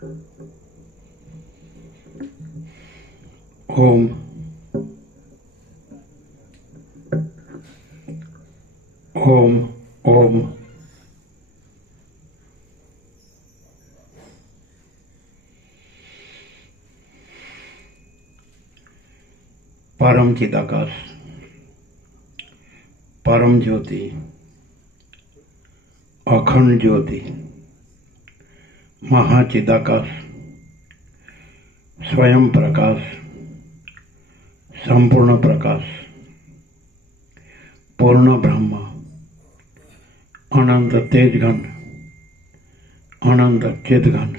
ઓમ ઓમ ઓમ परम चिदाकाश, परम ज्योति, अखंड ज्योति, महाचिदाकाश, स्वयं प्रकाश, संपूर्ण प्रकाश, पूर्ण ब्रह्म, अनंत तेजघन, अनंत चिदघन,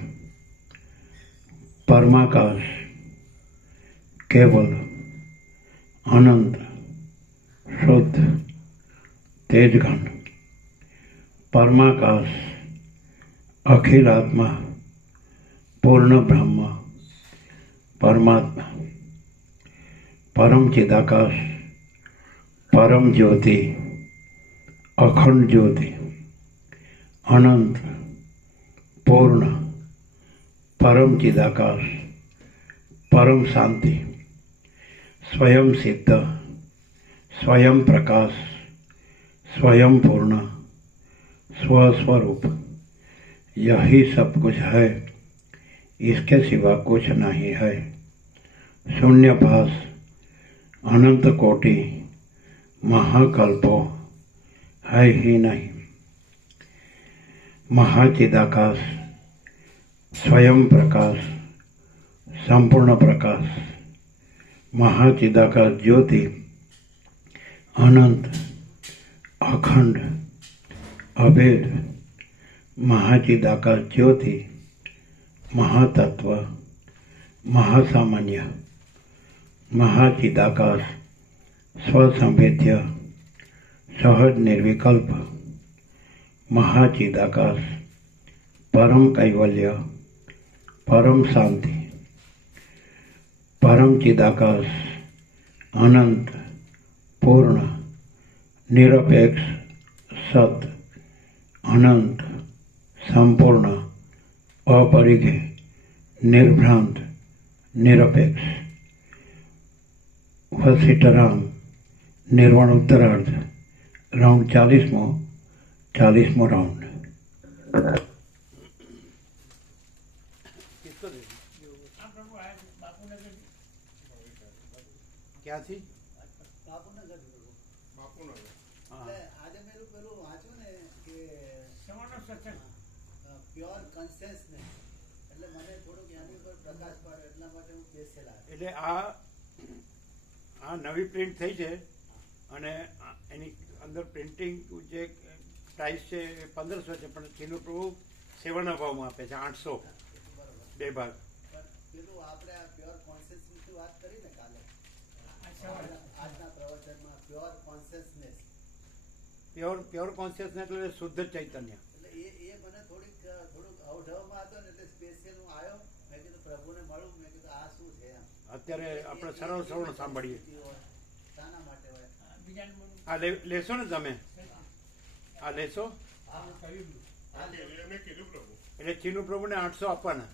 परमाकाश, केवल अनंत शुद्ध तेजघन, परमाकाश, अखिल आत्मा, पूर्ण ब्रह्म, परमात्मा, परम चिदाकाश, परम ज्योति, अखंड ज्योति, अनंत पूर्ण परम चिदाकाश, परम शांति, स्वयं सिद्ध, स्वयं प्रकाश, स्वयं पूर्ण, स्वस्वरूप, यही सब कुछ है, इसके सिवा कुछ नहीं है। शून्यभास, अनंत कोटि, महाकल्पो है ही नहीं। महाचिदाकाश, स्वयं प्रकाश, संपूर्ण प्रकाश, महाचिदाकाश ज्योति, अनंत, अखंड, अभेद, महाचिदाकाश ज्योति, महातत्व, महासामान्य, महाचिदाकाश, स्वसंवेद्य, सहज निर्विकल्प, महाचिदाकाश, परम कैवल्य, परम शांति, परम चिदाकाश, अनंत, पूर्ण, निरपेक्ष, सत, अनंत, संपूर्ण, अपरिघ, निर्भ्रांत, निरपेक्ष, वशिष्ठराम, निर्वाण उत्तरार्ध, राउंड 40मो राउंड। क्या थी બાપુનગર આજે મેરું પેલું વાંચ્યું ને કે પ્યોર કોન્શિયસનેસ એટલે મને થોડુંક એની ઉપર પ્રકાશ પાડ્યો એટલા માટે હું બેસેલા એટલે આ નવી પ્રિન્ટ થઈ છે અને એની અંદર પ્રિન્ટિંગ જે પ્રાઇસ છે એ 1500 છે, પણ ચીનો પ્રભુ સેવાના ભાવમાં આપે છે 800 બે ભાગ. પેલું આપણે આ પ્યોર કોન્શિયસ વિશે વાત કરી ને કાલે આજના પ્રવચનમાં પ્યોર કોન્શિયસનેસ પ્યોર કોન્શિયસનેસ એટલે શુદ્ધ ચૈતન્ય. એટલે એ મને થોડુંક અવઢવમાં હતો ને એટલે સ્પેશિયલ હું આવ્યો. મેં કીધું પ્રભુને મળું, મેં કીધું આ શું છે એમ. અત્યારે આપણે સરળ સાંભળીએ. શાના માટે હોય આ લેશો ને તમે, આ લેશો એટલે ચીનુ પ્રભુને 800 આપવાના.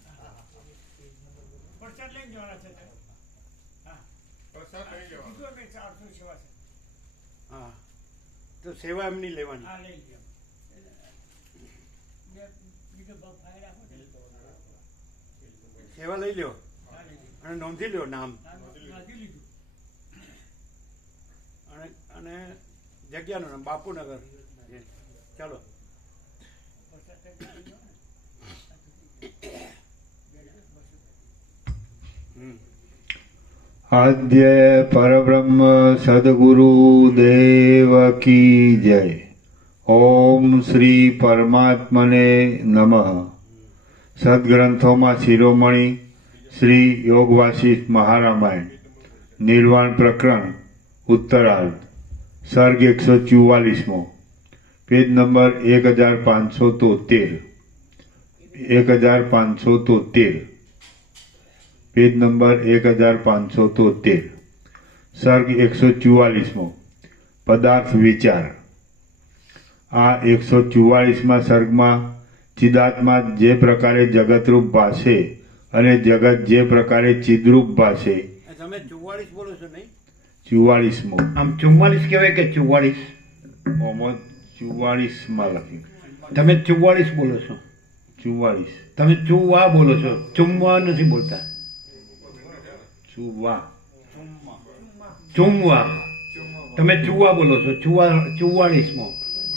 હા, તો સેવા એમની લેવાની. સેવા લઈ લ્યો અને નોંધી લ્યો નામ અને જગ્યાનું નામ બાપુનગર. ચાલો. आद्य परब्रह्म सद्गुरु देव की जय। ओम श्री परमात्मने नमः। सद्ग्रंथों शिरोमणि श्री योग वासिष्ठ महारामायण निर्वाण प्रकरण उत्तरार्ध सर्ग 144 पेज नंबर 1573 पेज नंबर 1573 सर्ग 144 पदार्थ विचार। आ 144 सर्ग में ચિદાત્મા જે પ્રકારે જગતરૂપ ભાષે અને જગત જે પ્રકારે ચિદરૂપ ભાષે. તમે 44 બોલો છો નહીં? 44મો. આમ 44 કહેવાય કે 44? ઓમો 44માં લખ્યું. તમે 44 બોલો છો. 44. તમે ચુવા બોલો છો, ચુમવા નથી બોલતા. ચુવા. ચુમવા. તમે ચુવા બોલો છો. 44મો.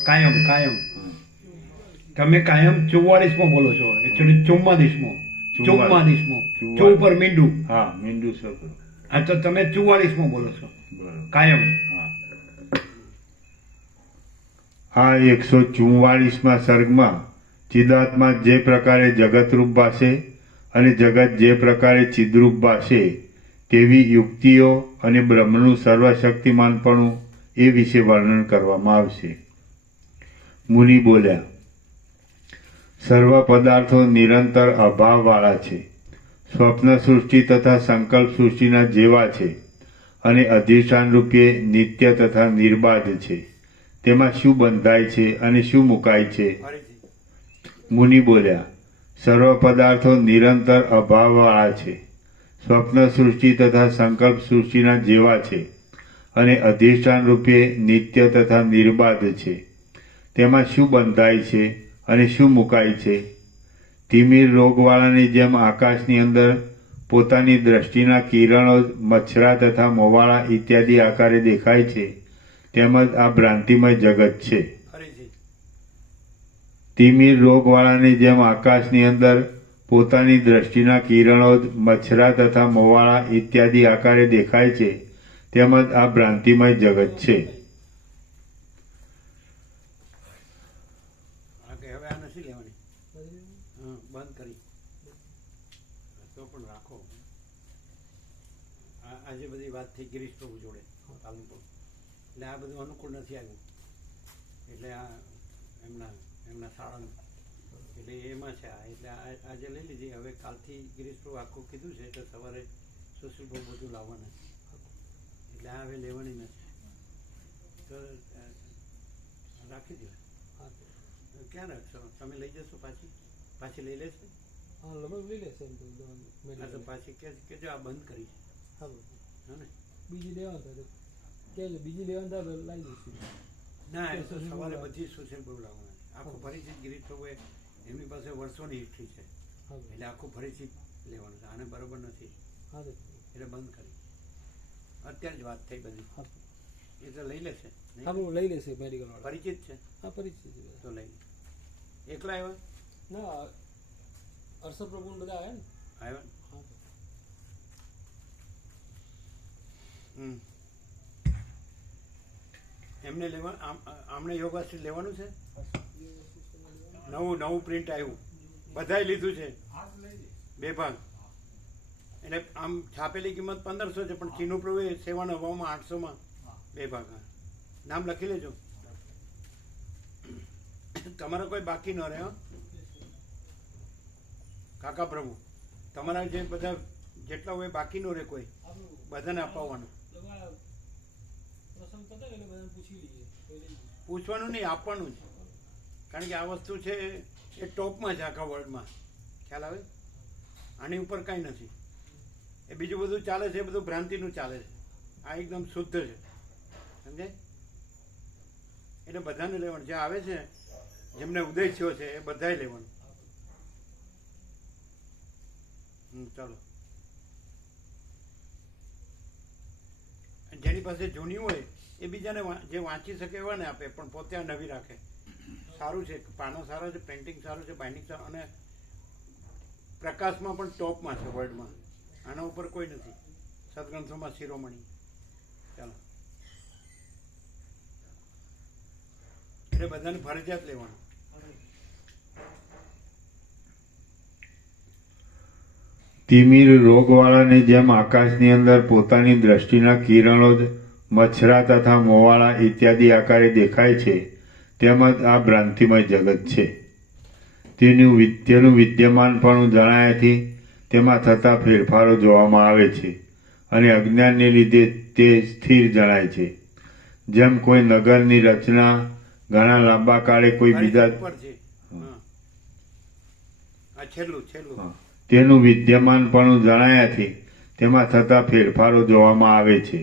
કાયમ કાયમ. તમે કાયમ 44મો બોલો છો. એકચ્યુઅલી 44મો. 44મો. ચુ ઉપર મીંડું. હા, મીંડું સર. હા, તો તમે 44મો બોલો છો બરાબર. કાયમ. આ 144માં સર્ગમાં ચિદાત્મા જે પ્રકારે જગતરૂપ ભાષે અને જગત જે પ્રકારે ચિદરૂપ ભાષે તેવી યુક્તિઓ અને બ્રહ્મનું સર્વશક્તિમાનપણું એ વિશે વર્ણન કરવામાં આવશે. મુનિ બોલ્યા, સર્વ પદાર્થો નિરંતર અભાવવાળા છે, સ્વપ્ન સૃષ્ટિ તથા સંકલ્પ સૃષ્ટિના જેવા છે અને અધિષ્ઠાન રૂપે નિત્ય તથા નિર્બાધ છે. તેમાં શું બંધાય છે અને શું મુકાય છે? મુનિ બોલ્યા, સર્વ પદાર્થો નિરંતર અભાવવાળા છે, સ્વપ્ન સૃષ્ટિ તથા સંકલ્પ સૃષ્ટિના જેવા છે અને અધિષ્ઠાન રૂપે નિત્ય તથા નિર્બાધ છે. તેમાં શું બંધાય છે અને શું મુકાય છે? તિમિર રોગવાળાની જેમ આકાશની અંદર પોતાની દ્રષ્ટિના કિરણો મચ્છરા તથા મોવાળા ઇત્યાદિ આકારે દેખાય છે, તેમજ આ ભ્રાંતિમય જગત છે. તિમિર રોગવાળાની જેમ આકાશની અંદર પોતાની દ્રષ્ટિના કિરણો મચ્છરા તથા મોવાળા ઇત્યાદિ આકારે દેખાય છે, તેમજ આ ભ્રાંતિમય જગત છે. હવે આ નથી લેવાની. બંધ કરી તો પણ રાખો. આજે બધી વાત થઈ ગિરીશ પ્રભુ જોડે પાલનપુર, એટલે આ બધું અનુકૂળ નથી આવ્યું. એટલે આ એમના શાળાનું એટલે એમાં છે આ. એટલે આજે લઈ લીધી. હવે કાલથી ગિરીશ પ્રભુ આખું કીધું છે એટલે સવારે સુશીલ બહુ બધું લાવવાના. એટલે આ હવે લેવાની નથી. તો રાખી દો. ક્યાં રાખશો? તમે લઈ જશો? પાછી લઈ લેશો? હા, લગભગ લઈ લેશે. તો પાછી કેજો આ બંધ કરી. હા ને, બીજી લેવાનું થાય કેજો. બીજી લેવાનું થાય લાવી દઈશું. ના, એ તો સવારે બધી સોશિયલ બહુ લાવવાના. આખું ફરીથી ગિરીશ પ્રભુએ એમની પાસે વર્ષોની હિસ્ટ્રી છે, એટલે આખું ફરીથી લેવાનું છે. આને બરોબર નથી એટલે બંધ કરી. અત્યારે જ વાત થઈ બધી. એ તો લઈ લેશે. લઈ લેશે મેડિકલ વાળા. પરિચિત છે? હા, પરિચિત છે. તો લઈ એકલા આવ્યા? ના, હર્ષદ પ્રભુ બધા આવ્યા ને. આવ્યા. એમને લેવા આમને યોગાશ્રી લેવાનું છે. નવું પ્રિન્ટ આવ્યું, બધાય લીધું છે 2 ભાગ. એટલે આમ છાપેલી કિંમત 1500 છે, પણ ચીનુ પ્રભુએ સેવાનો ભાવમાં 800માં 2 ભાગ. નામ લખી લેજો. તમારા કોઈ બાકી ન રહે. કાકા પ્રભુ, તમારા જે બધા જેટલા હોય બાકી ન રહે કોઈ, બધાને અપાવવાનું. પૂછવાનું નહીં, આપવાનું જ. કારણ કે આ વસ્તુ છે એ ટોપમાં છે આખા વર્લ્ડમાં. ખ્યાલ આવે? આની ઉપર કાંઈ નથી. એ બીજું બધું ચાલે છે, એ બધું ભ્રાંતિનું ચાલે છે. આ એકદમ શુદ્ધ છે. સમજાય? એટલે બધાને લેવાનું. જે આવે છે જેમને ઉદય થયો છે એ બધાય લેવાનું. ચાલો. જેની પાસે જૂની હોય એ બીજાને જે વાંચી શકે એવા ને આપે, પણ પોતે આ નવી રાખે. સારું છે, પાનો સારો છે, પ્રિન્ટિંગ સારું છે, બાઇન્ડિંગ સારું, અને પ્રકાશમાં પણ ટોપમાં છે વર્લ્ડમાં. આના ઉપર કોઈ નથી. સદગ્રંથોમાં શિરોમણી. ચાલો, એટલે બધાને ફરજિયાત લેવાનું. તિમિર રોગવાળાની જેમ આકાશની અંદર પોતાની દ્રષ્ટિના કિરણો જ મચ્છરા તથા મોવાળા ઇત્યાદિ આકારે દેખાય છે, તેમજ આ ભ્રાંતિમય જગત છે. તેનું વિદ્યમાનપણું જણાયાથી તેમાં થતા ફેરફારો જોવામાં આવે છે અને અજ્ઞાનને લીધે તે સ્થિર જણાય છે. જેમ કોઈ નગરની રચના ઘણા લાંબા કાળે કોઈ બીજા આ છેલ્લું છેલ્લું તેનું વિદ્યમાનપણું જણાયાથી તેમાં થતા ફેરફારો જોવામાં આવે છે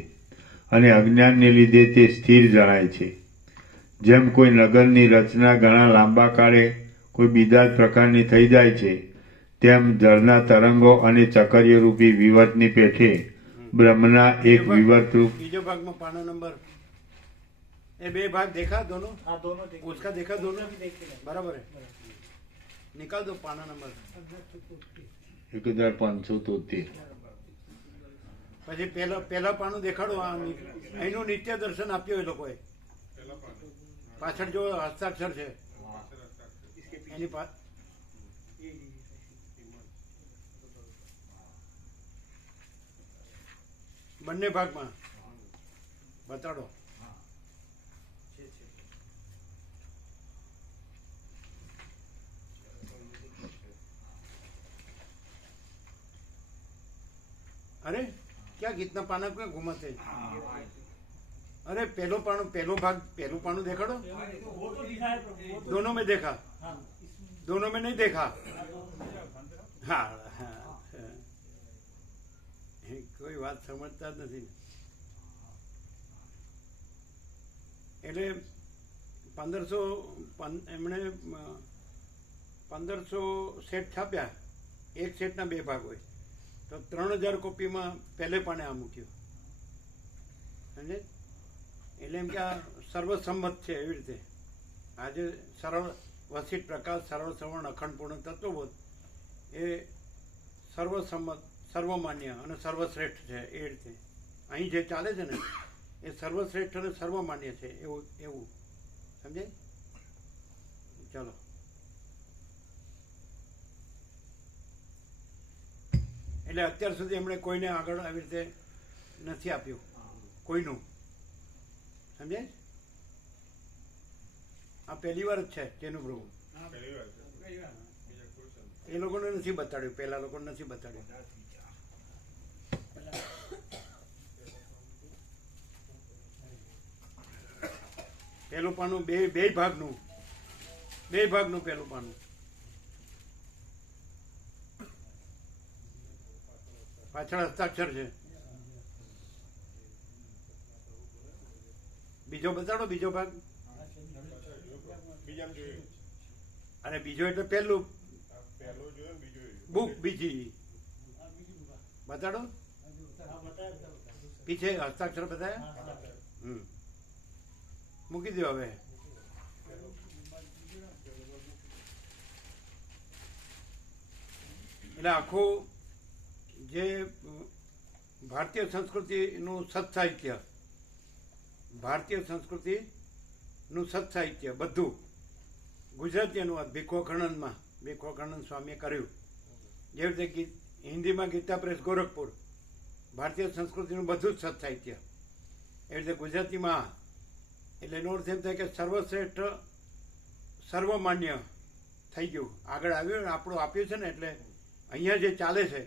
અને અજ્ઞાનને લીધે તે સ્થિર જણાય છે. જેમ કોઈ નગરની રચના ઘણા લાંબા કાળે કોઈ બીજા જ પ્રકારની થઈ જાય છે, તેમ જળના તરંગો અને ચકરીયરૂપી વિવર્તની પેઠે બ્રહ્મના એક વિવર્તરૂપ. બીજો ભાગમાં પાનો નંબર એ બે भाग देखा दोनों हाँ दोनों देखे उसका देखा दोनों देखे बराबर है निकाल दो पाना नंबर 1573. પછી પહેલા પાનું દેખાડો આ અહીંનું નિત્ય દર્શન આપ્યું એ લોકોએ પાછળ જો હસ્તાક્ષર છે એની બંને ભાગમાં બતાડો. अरे क्या कितना पाना क्यों घुमाते? अरे पहलो भाग पहलू पानु देखा दो. दोनों में देखा, दोनों में नहीं देखा. हाँ कोई बात समझता જ નથી. એટલે 1500 એમણે 1500 સેટ છાપ્યા. એક સેટના બે ભાગ હોય તો 3000 કોપીમાં પહેલે પાને આ મૂક્યું. સમજે? એટલે એમ કે આ સર્વસંમત છે એવી રીતે. આજે સરળ વસિત પ્રકાશ સરળ સવર્ણ અખંડ પૂર્ણ તત્વબોધ એ સર્વસંમત સર્વમાન્ય અને સર્વશ્રેષ્ઠ છે એ રીતે. અહીં જે ચાલે છે ને એ સર્વશ્રેષ્ઠ અને સર્વમાન્ય છે એવું એવું સમજે? ચલો એટલે અત્યાર સુધી એમણે કોઈને આગળ આવી રીતે નથી આપ્યું કોઈનું. સમજે? આ પહેલી વાર જ છે જેનું પ્રભુ એ લોકોને નથી બતાડ્યું, પહેલા લોકોને નથી બતાડ્યું. પહેલું પાનું બે ભાગનું પહેલું પાનું. પાછળ હસ્તાક્ષર છે. બીજો બતાડો, બીજો ભાગ. અને બીજો એટલે પહેલું બુક બીજી બતાડો. પીછે હસ્તાક્ષર બતાયા. મૂકી દો હવે. એટલે આખું જે ભારતીય સંસ્કૃતિનું સત્સાહિત્ય, ભારતીય સંસ્કૃતિનું સત્સાહિત્ય બધું ગુજરાતી અનુવાદ ભીખોખણન સ્વામીએ કર્યું. જેવી રીતે હિન્દીમાં ગીતા પ્રેસ ગોરખપુર, ભારતીય સંસ્કૃતિનું બધું જ સત્સાહિત્ય. એવી રીતે ગુજરાતીમાં એટલે એનો અર્થ એમ થાય કે સર્વશ્રેષ્ઠ સર્વમાન્ય થઈ ગયું, આગળ આવ્યું ને આપણું આપ્યું છે ને. એટલે અહીંયા જે ચાલે છે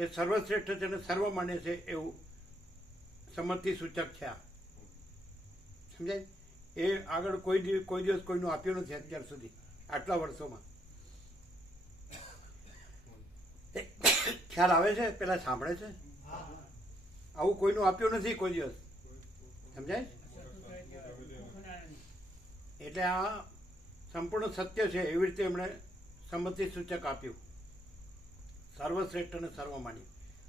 એ સર્વશ્રેષ્ઠ છે અને સર્વમાન્ય છે એવું સંમતિ સૂચક છે આ. સમજાય? એ આગળ કોઈ દિવસ કોઈનું આપ્યું નથી અત્યાર સુધી આટલા વર્ષોમાં. ખ્યાલ આવે છે? પેલા સાંભળે છે? આવું કોઈનું આપ્યું નથી કોઈ દિવસ. સમજાય? એટલે આ સંપૂર્ણ સત્ય છે એવી રીતે એમણે સંમતિ સૂચક આપ્યું, સર્વશ્રેષ્ઠ અને સર્વમાન્ય.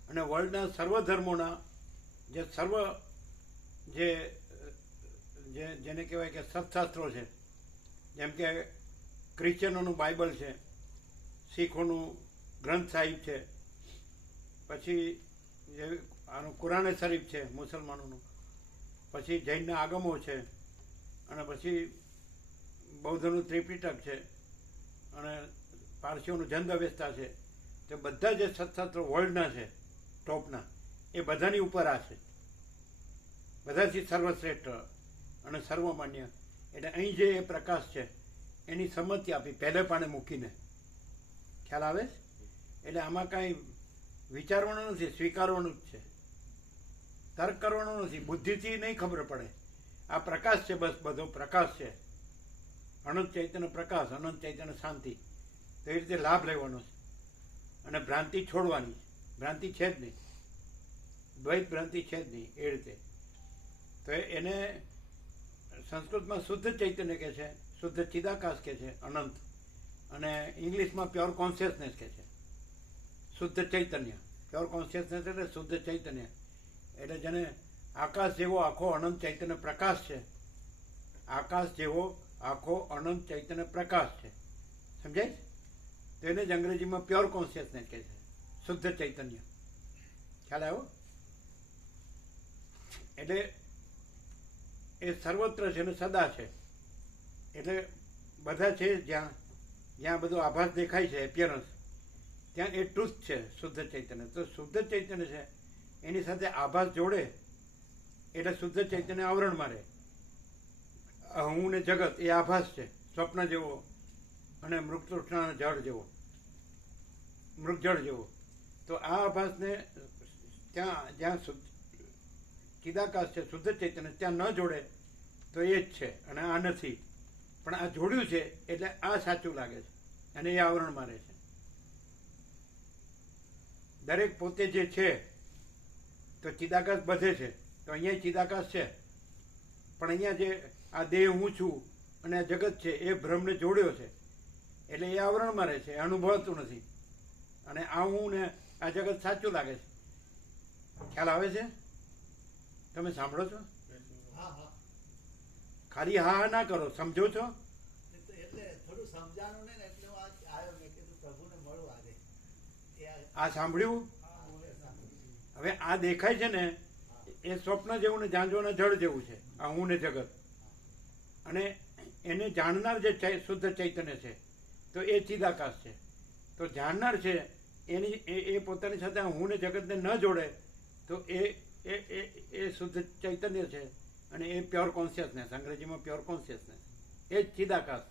અને વર્લ્ડના સર્વ ધર્મોના જે જેને કહેવાય કે સત્શાસ્ત્રો છે, જેમ કે ક્રિશ્ચિયનોનું બાઇબલ છે, શીખોનું ગ્રંથ સાહિબ છે, પછી જે આનું કુરાને શરીફ છે મુસલમાનોનું, પછી જૈનના આગમો છે, અને પછી બૌદ્ધનું ત્રિપિટક છે, અને પારસીઓનું જંદવેસ્તા છે. તે બધા જે સત્શાસ્ત્રો વર્લ્ડના છે ટોપના એ બધાની ઉપર આ છે. બધાથી સર્વશ્રેષ્ઠ અને સર્વમાન્ય. એટલે અહીં જે એ પ્રકાશ છે એની સંમતિ આપી પહેલે પાને મૂકીને. ખ્યાલ આવે? એટલે આમાં કાંઈ વિચારવાનું નથી, સ્વીકારવાનું જ છે. તર્ક કરવાનો નથી, બુદ્ધિથી નહીં ખબર પડે. આ પ્રકાશ છે, બસ બધો પ્રકાશ છે. અનંત ચૈતન્ય પ્રકાશ, અનંત ચૈતન્ય શાંતિ. તો એ રીતે લાભ લેવાનો છે. અને ભ્રાંતિ છોડવાની. ભ્રાંતિ છે જ નહીં, દ્વૈત ભ્રાંતિ છે જ નહીં. એ રીતે તો એને સંસ્કૃતમાં શુદ્ધ ચૈતન્ય કહે છે, શુદ્ધ ચિદાકાશ કહે છે, અનંત. અને ઇંગ્લિશમાં પ્યોર કોન્શિયસનેસ કહે છે, શુદ્ધ ચૈતન્ય. પ્યોર કોન્શિયસનેસ એટલે શુદ્ધ ચૈતન્ય. એટલે જેને આકાશ જેવો આખો અનંત ચૈતન્ય પ્રકાશ છે, આકાશ જેવો આખો અનંત ચૈતન્ય પ્રકાશ છે. સમજાય? તો એને જ અંગ્રેજીમાં પ્યોર કોન્શિયસનેસ કહે છે, શુદ્ધ ચૈતન્ય. ખ્યાલ આવ્યો? એટલે એ સર્વત્ર છે ને સદા છે. એટલે બધા છે જ્યાં જ્યાં બધો આભાસ દેખાય છે, એપિયરન્સ, ત્યાં એ ટ્રુથ છે, શુદ્ધ ચૈતન્ય. તો શુદ્ધ ચૈતન્ય છે એની સાથે આભાસ જોડે એટલે શુદ્ધ ચૈતન્ય આવરણમાં રહે. હું ને જગત એ આભાસ છે, સ્વપ્ન જેવો અને મૃગતૃષ્ણા જળ જેવો, મૃગજળ જેવો. તો આ આભાસને ત્યાં જ્યાં ચિદાકાશ છે, શુદ્ધ ચૈતન્ય, ત્યાં ન જોડે તો એ જ છે અને આ નથી. પણ આ જોડ્યું છે એટલે આ સાચું લાગે છે અને એ આવરણમાં રહે છે. દરેક પોતે જે છે તો ચિદાકાશ બધે છે, તો અહીંયા ચિદાકાશ છે. પણ અહીંયા જે આ દેહ હું છું અને આ જગત છે એ ભ્રમને જોડ્યો છે એટલે એ આવરણમાં રહે છે, અનુભવાતું નથી. અને આ હું ને આ જગત સાચું લાગે છે. ખ્યાલ આવે છે? તમે સાંભળો છો? હા હા. ખાલી હા હા ના કરો, સમજો છો? એટલે થોડું સમજાણું ને એટલે હું આજ આવ્યો. મેં કીધું પ્રભુને મળું આજે. આ સાંભળ્યું? હવે આ દેખાય છે ને એ સ્વપ્ન જેવું ને ઝાંઝવાના જળ જેવું છે, આ હું ને જગત. અને એને જાણનાર જે શુદ્ધ ચૈતન્ય છે તો એ ચિદાકાશ છે. તો જાણનાર છે એની એ પોતાની સાથે હું ને જગતને ન જોડે તો એ શુદ્ધ ચૈતન્ય છે અને એ પ્યોર કોન્શિયસનેસ, અંગ્રેજીમાં પ્યોર કોન્શિયસનેસ. એ જ ચિદાકાશ,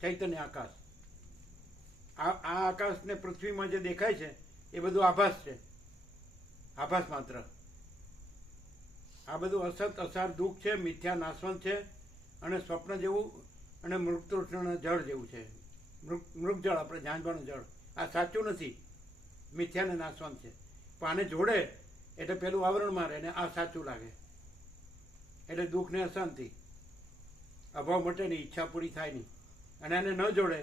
ચૈતન્ય આકાશ. આ આકાશને પૃથ્વીમાં જે દેખાય છે એ બધું આભાસ છે, આભાસ માત્ર. આ બધું અસત અસાર દુઃખ છે, મિથ્યા નાશવંત છે અને સ્વપ્ન જેવું અને મૃગતૃષ્ણ જળ જેવું છે. મૃગજળ, આપણે ઝાંઝવાનું જળ. આ સાચું નથી, મિથ્યા ને નાશવંત છે. પણ આને જોડે એટલે પેલું આવરણ મારે અને આ સાચું લાગે એટલે દુઃખ ને અશાંતિ, અભાવ મટે નહીં, ઈચ્છા પૂરી થાય નહીં. અને આને ન જોડે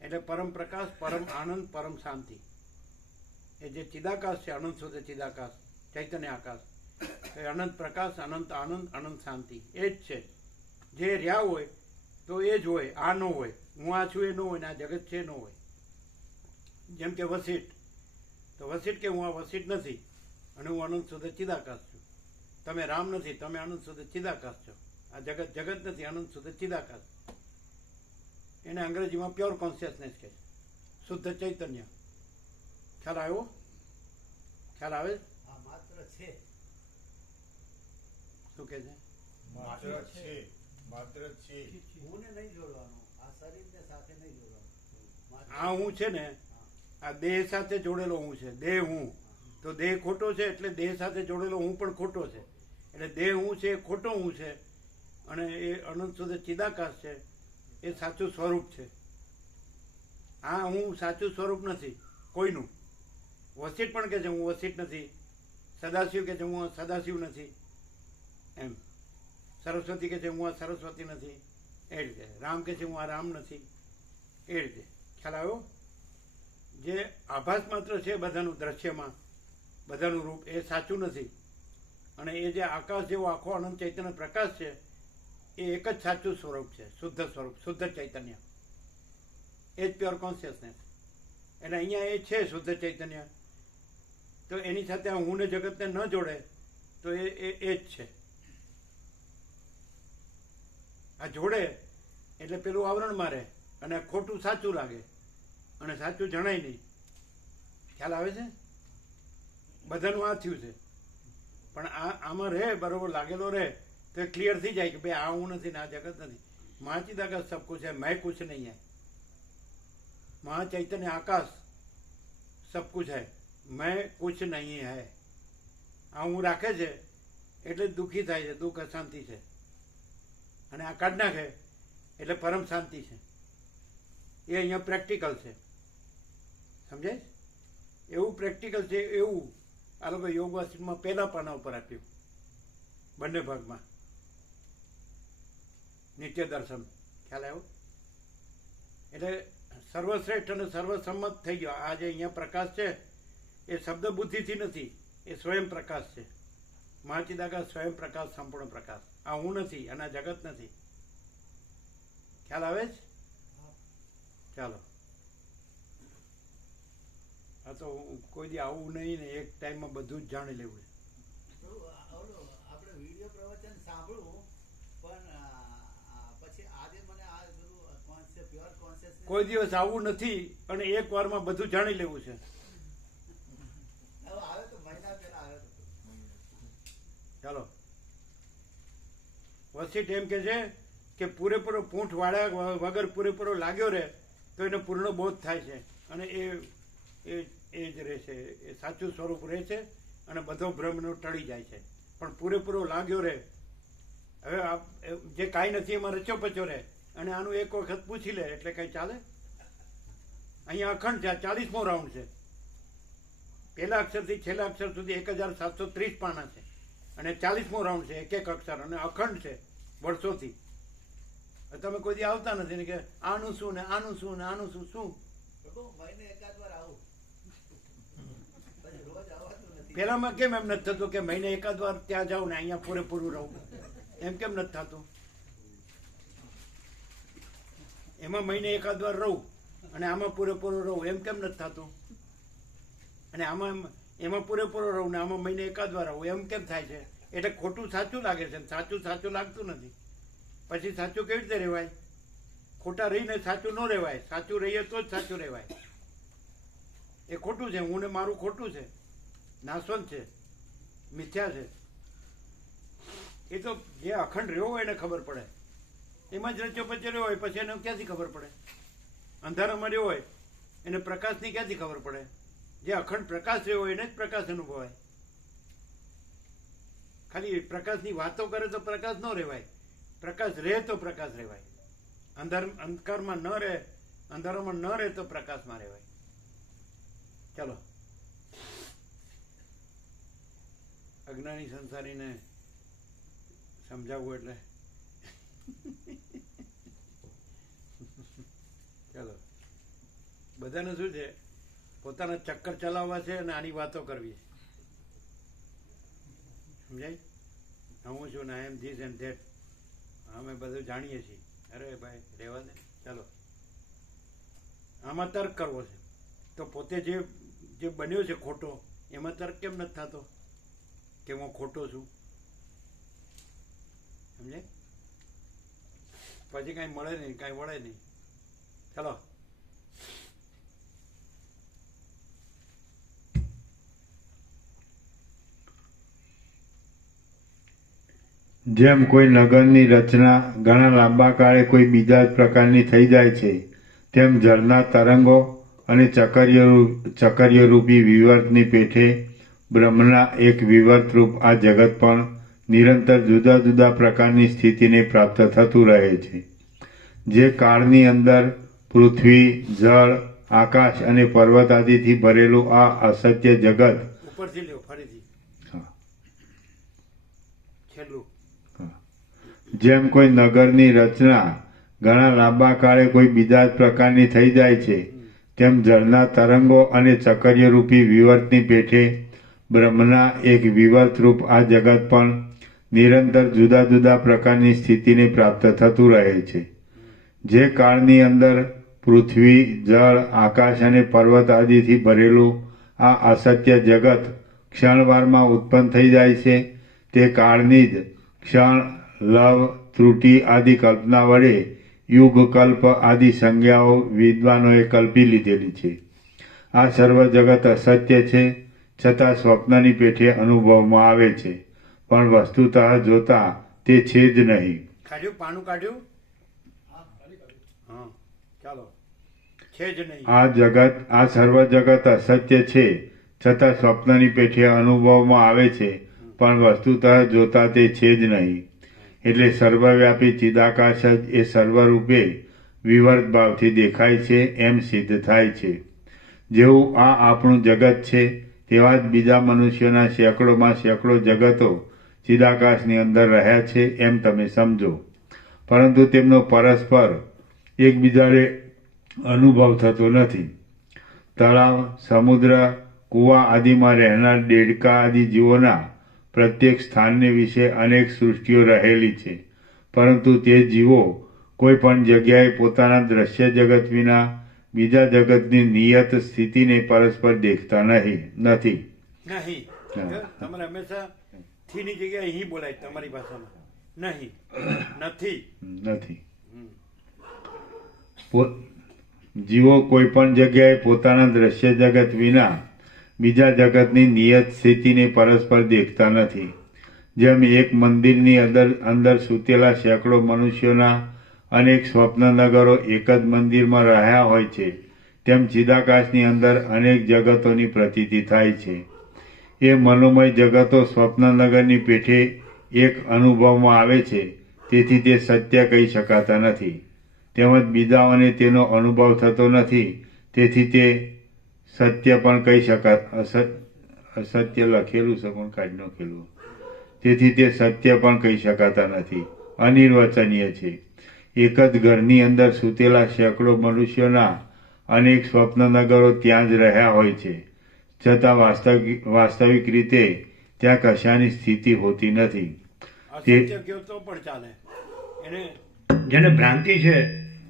એટલે પરમ પ્રકાશ, પરમ આનંદ, પરમ શાંતિ. એ જે ચિદાકાશ છે, અનંત શુદ્ધ ચિદાકાશ, ચૈતન્ય આકાશ, એ અનંત પ્રકાશ, અનંત આનંદ, અનંત શાંતિ એ જ છે. જે રહ્યા હોય તો એ જ હોય, આ ન હોય. હું આ છું એ ન હોય ને આ જગત છે ન હોય. જેમ કે વસીટ, તો વસીટ કે હું આ વસીટ નથી અને હું અનંત શુદ્ધ ચિદાકાશ છું. તમે રામ નથી, તમે અનંત શુદ્ધ ચિદાકાશ છો. આ જગત જગત નથી, અનંત શુદ્ધ ચિદાકાશ. એને અંગ્રેજીમાં પ્યોર કોન્શિયસનેસ કહે છે, શુદ્ધ ચૈતન્ય. ખ્યાલ આવ્યો? ખ્યાલ આવે? આ માત્ર છે. શું કે છે? માત્ર છે, માત્ર છે. હું ને નહીં જોડવાનું, આ શરીરને સાથે નહીં જોડવાનું. આ હું છે ને આ દેહ સાથે જોડેલો હું છે. દેહ હું, તો દેહ ખોટો છે એટલે દેહ સાથે જોડેલો હું પણ ખોટો છે. એટલે દેહ હું છે એ ખોટો હું છે અને એ અનંત શુદ્ધ ચિદાકાશ છે એ સાચું સ્વરૂપ છે. આ હું સાચું સ્વરૂપ નથી કોઈનું. વસીટ પણ કહે છે હું વસીટ નથી, સદાશિવ કહે છે હું સદાશિવ નથી, એમ. સરસ્વતી કહે છે હું આ સરસ્વતી નથી, એ રીતે. રામ કહે છે હું આ રામ નથી, એ રીતે. ખ્યાલ આવ્યો? જે આભાસ માત્ર છે બધાનું દ્રશ્યમાં, બધાનું રૂપ, એ સાચું નથી. અને એ જે આકાશ જેવો આખો અનંત ચૈતન્ય પ્રકાશ છે એ એક જ સાચું સ્વરૂપ છે, શુદ્ધ સ્વરૂપ, શુદ્ધ ચૈતન્ય. એ જ પ્યોર કોન્શિયસનેસ. એટલે અહીંયા એ છે શુદ્ધ ચૈતન્ય. તો એની સાથે હું ને જગતને ન જોડે તો એ જ છે. આ જોડે એટલે પેલું આવરણમાં રહે અને ખોટું સાચું લાગે અને સાચું જણાય નહીં. ખ્યાલ આવે છે? બધાનું આ થયું છે. પણ આમાં રહે, બરોબર લાગેલો રહે તો એ ક્લિયર થઈ જાય કે ભાઈ આ હું નથી ને આ જગત નથી. મહાચિદાકાશ સબ કુછ है, मैं कुछ नहीं है. महाचैतन्य आकाश सब कुछ है, मैं कुछ नहीं है. આ હું રાખે છે એટલે દુઃખી થાય છે, દુઃખ અશાંતિ છે. અને આ કાઢ નાખે એટલે પરમ શાંતિ છે. એ અહીંયા પ્રેક્ટિકલ છે. સમજાય? એવું પ્રેક્ટિકલ છે એવું આ લોકો યોગ વાસિતમાં પહેલા પાના ઉપર આપ્યું, બંને ભાગમાં નિત્ય દર્શન. ખ્યાલ આવ્યો? એટલે સર્વશ્રેષ્ઠ અને સર્વસંમત થઈ ગયો. આ જે અહીંયા પ્રકાશ છે એ શબ્દ બુદ્ધિથી નથી, એ સ્વયં પ્રકાશ છે. મહાચિદાકાશ સ્વયં પ્રકાશ, સંપૂર્ણ પ્રકાશ. આ હું નથી અને આ જગત નથી. ખ્યાલ આવે છે? ચાલો, આ તો કોઈ દી આવું નહીં ને એક ટાઈમમાં બધું જ જાણી લેવું. આપણે વિડીયો પ્રવચન સાંભળવું, પણ પછી આજે મને આ બધું કોન્સેપ્ટ, પ્યોર કોન્શિયસનેસ કોઈ દિવસ આવું નથી અને એક વારમાં બધું જાણી લેવું છે. આવે તો મહિના પહેલા આવ્યો હતો. ચાલો, વસીટ એમ કે છે કે પૂરેપૂરો પૂંઠ વાળા વગર પૂરેપૂરો લાગ્યો રહે તો એને પૂર્ણ બોધ થાય છે અને એ જ રહેશે, એ સાચું સ્વરૂપ રહે છે અને બધો ભ્રમનો ટળી જાય છે. પણ પૂરેપૂરો લાગ્યો રહે, હવે જે કાંઈ નથી એમાં રચ્યો પચ્યો રહે અને આનું એક વખત પૂછી લે એટલે કંઈ ચાલે? અહીંયા અખંડ છે, 40મો રાઉન્ડ છે. પહેલા અક્ષરથી છેલ્લા અક્ષર સુધી 1730 પાના છે અને 40મો રાઉન્ડ છે, એક એક અક્ષર, અને અખંડ છે વર્ષોથી. તમે કોઈ દી આવતા નથી ને કે આનું શું ને આનું શું ને આનું શું શું. મહિને એકાદ વાર આવું, પછી રોજ આવતું નથી. પેલામાં કેમ એમ નથી થતું કે મહિને એકાદ વાર ત્યાં જાઉં ને અહીંયા પૂરેપૂરું રહું? એમ કેમ નથી થતું? એમાં મહિને એકાદ વાર રહું અને આમાં પૂરેપૂરું રહું, એમ કેમ નથી થતું? અને આમાં એમાં પૂરેપૂરો રહું ને આમાં મહિને એકાદ વાર રહું, એમ કેમ થાય છે? એટલે ખોટું સાચું લાગે છે, સાચું સાચું લાગતું નથી. પછી સાચું કેવી રીતે રહેવાય? ખોટા રહીને સાચું ન રહેવાય. સાચું રહીએ તો જ સાચું રહેવાય. એ ખોટું છે, હું ને મારું ખોટું છે, નાશવંત છે, મિથ્યા છે. એ તો જે અખંડ રહ્યો હોય એને ખબર પડે. એમાં જ રચ્યો પચ્યો રહ્યો હોય પછી એને ક્યાંથી ખબર પડે? અંધારામાં રહ્યો હોય એને પ્રકાશની ક્યાંથી ખબર પડે? જે અખંડ પ્રકાશ રહ્યો હોય એને જ પ્રકાશ અનુભવાય. ખાલી પ્રકાશની વાતો કરે તો પ્રકાશ ન રહેવાય, પ્રકાશ રહે તો પ્રકાશ રહેવાય. અંધકારમાં ન રહે, અંધારામાં ન રહે તો પ્રકાશમાં રહેવાય. ચાલો, અજ્ઞાની સંસારીને સમજાવવું એટલે ચાલો, બધાને શું છે, પોતાના ચક્કર ચલાવવા છે અને આની વાતો કરવી છે. સમજાય? હું છું ને આઈ એમ ધીસ એન્ડ ધેટ, અમે બધું જાણીએ છીએ. અરે ભાઈ રહેવા દે. ચાલો, આમાં તર્ક કરવો છે તો પોતે જે બન્યો છે ખોટો એમાં તર્ક કેમ નથી થતો કે હું ખોટો છું? સમજાય? પછી કાંઈ મળે નહીં, કાંઈ વળે નહીં. ચાલો, જેમ કોઈ નગરની રચના ઘણા લાંબા કાળે કોઈ બીજા જ પ્રકારની થઈ જાય છે, તેમ જળના તરંગો અને ચકર્યરૂપી વિવર્તની પેઠે બ્રહ્મના એક વિવર્તરૂપ આ જગત પણ નિરંતર જુદા જુદા પ્રકારની સ્થિતિને પ્રાપ્ત થતું રહે છે. જે કાળની અંદર પૃથ્વી, જળ, આકાશ અને પર્વત આદિથી ભરેલું આ અસત્ય જગત ઉપરથી લ્યો ફરીથી છેલ્લું. જેમ કોઈ નગરની રચના ઘણા લાંબા કાળે કોઈ બીજા જ પ્રકારની થઈ જાય છે, તેમ જળના તરંગો અને ચકર્યરૂપી વિવર્તની પેઠે બ્રહ્મના એક વિવર્તરૂપ આ જગત પણ નિરંતર જુદા જુદા પ્રકારની સ્થિતિને પ્રાપ્ત થતું રહે છે. જે કાળની અંદર પૃથ્વી, જળ, આકાશ અને પર્વત આદિથી ભરેલું આ અસત્ય જગત ક્ષણવારમાં ઉત્પન્ન થઈ જાય છે, તે કાળની જ ક્ષણ, લવ, ત્રુટિ આદિ કલ્પના વડે યુગ, કલ્પ આદિ સંજ્ઞાઓ વિદ્વાનોએ કલ્પી લીધેલી છે. આ સર્વ જગત અસત્ય છે, છતાં સ્વપ્નની પેઠે અનુભવમાં આવે છે, પણ વસ્તુતઃ જોતા તે છે જ નહીં. કાઢ્યું? પાનું કાઢ્યું? હા, ચાલો. છે જ નહીં. આ સર્વ જગત અસત્ય છે, છતાં સ્વપ્નની પેઠે અનુભવમાં આવે છે, પણ વસ્તુતઃ જોતા તે છે જ નહીં. એટલે સર્વવ્યાપી ચિદાકાશ જ એ સર્વરૂપે વિવર્ત ભાવથી દેખાય છે એમ સિદ્ધ થાય છે. જેવું આ આપણું જગત છે તેવા જ બીજા મનુષ્યોના સેંકડોમાં સેંકડો જગતો ચિદાકાશની અંદર રહ્યા છે એમ તમે સમજો. પરંતુ તેમનો પરસ્પર એકબીજાને અનુભવ થતો નથી. તળાવ, સમુદ્ર, કૂવા આદિમાં રહેનાર દેડકા આદિ જીવોના પ્રત્યેક સ્થાનને વિશે અનેક સૃષ્ટિઓ રહેલી છે, પરંતુ તે જીવો કોઈ પણ જગ્યાએ પોતાના દ્રશ્ય જગત વિના બીજા જગતની નિયત સ્થિતિને પરસ્પર દેખતા નથી. નહીં હા. તમારે હંમેશા થીની જગ્યાએ અહીં બોલાય તમારી ભાષામાં. નહીં, નથી. નથી. જીવો કોઈ પણ જગ્યાએ પોતાના દ્રશ્ય જગત વિના બીજા જગતની નિયત સ્થિતિને પરસ્પર દેખતા નથી. જેમ એક મંદિરની અંદર સૂતેલા સેંકડો મનુષ્યોના અનેક સ્વપ્નનગરો એક જ મંદિરમાં રહ્યા હોય છે, તેમ ચિદાકાશની અંદર અનેક જગતોની પ્રતીતિ થાય છે. એ મનોમય જગતો સ્વપ્નનગરની પેઠે એક અનુભવમાં આવે છે, તેથી તે સત્ય કહી શકાતા નથી. તેમજ બીજાઓને તેનો અનુભવ થતો નથી, તેથી તે સત્ય પણ કહી અસત્ય લખેલું છે પણ કાઢી નાખેલું, તેથી તે સત્ય પણ કહી શકાતા નથી, અનિર્વચનીય છે. એક જ ઘરની અંદર સૂતેલા સેંકડો મનુષ્યોના અનેક સ્વપ્નનગરો ત્યાં જ રહ્યા હોય છે, છતાં વાસ્તવિક રીતે ત્યાં કશાની સ્થિતિ હોતી નથી. અસત્ય કહો તો પણ ચાલે. જેને ભ્રાંતિ છે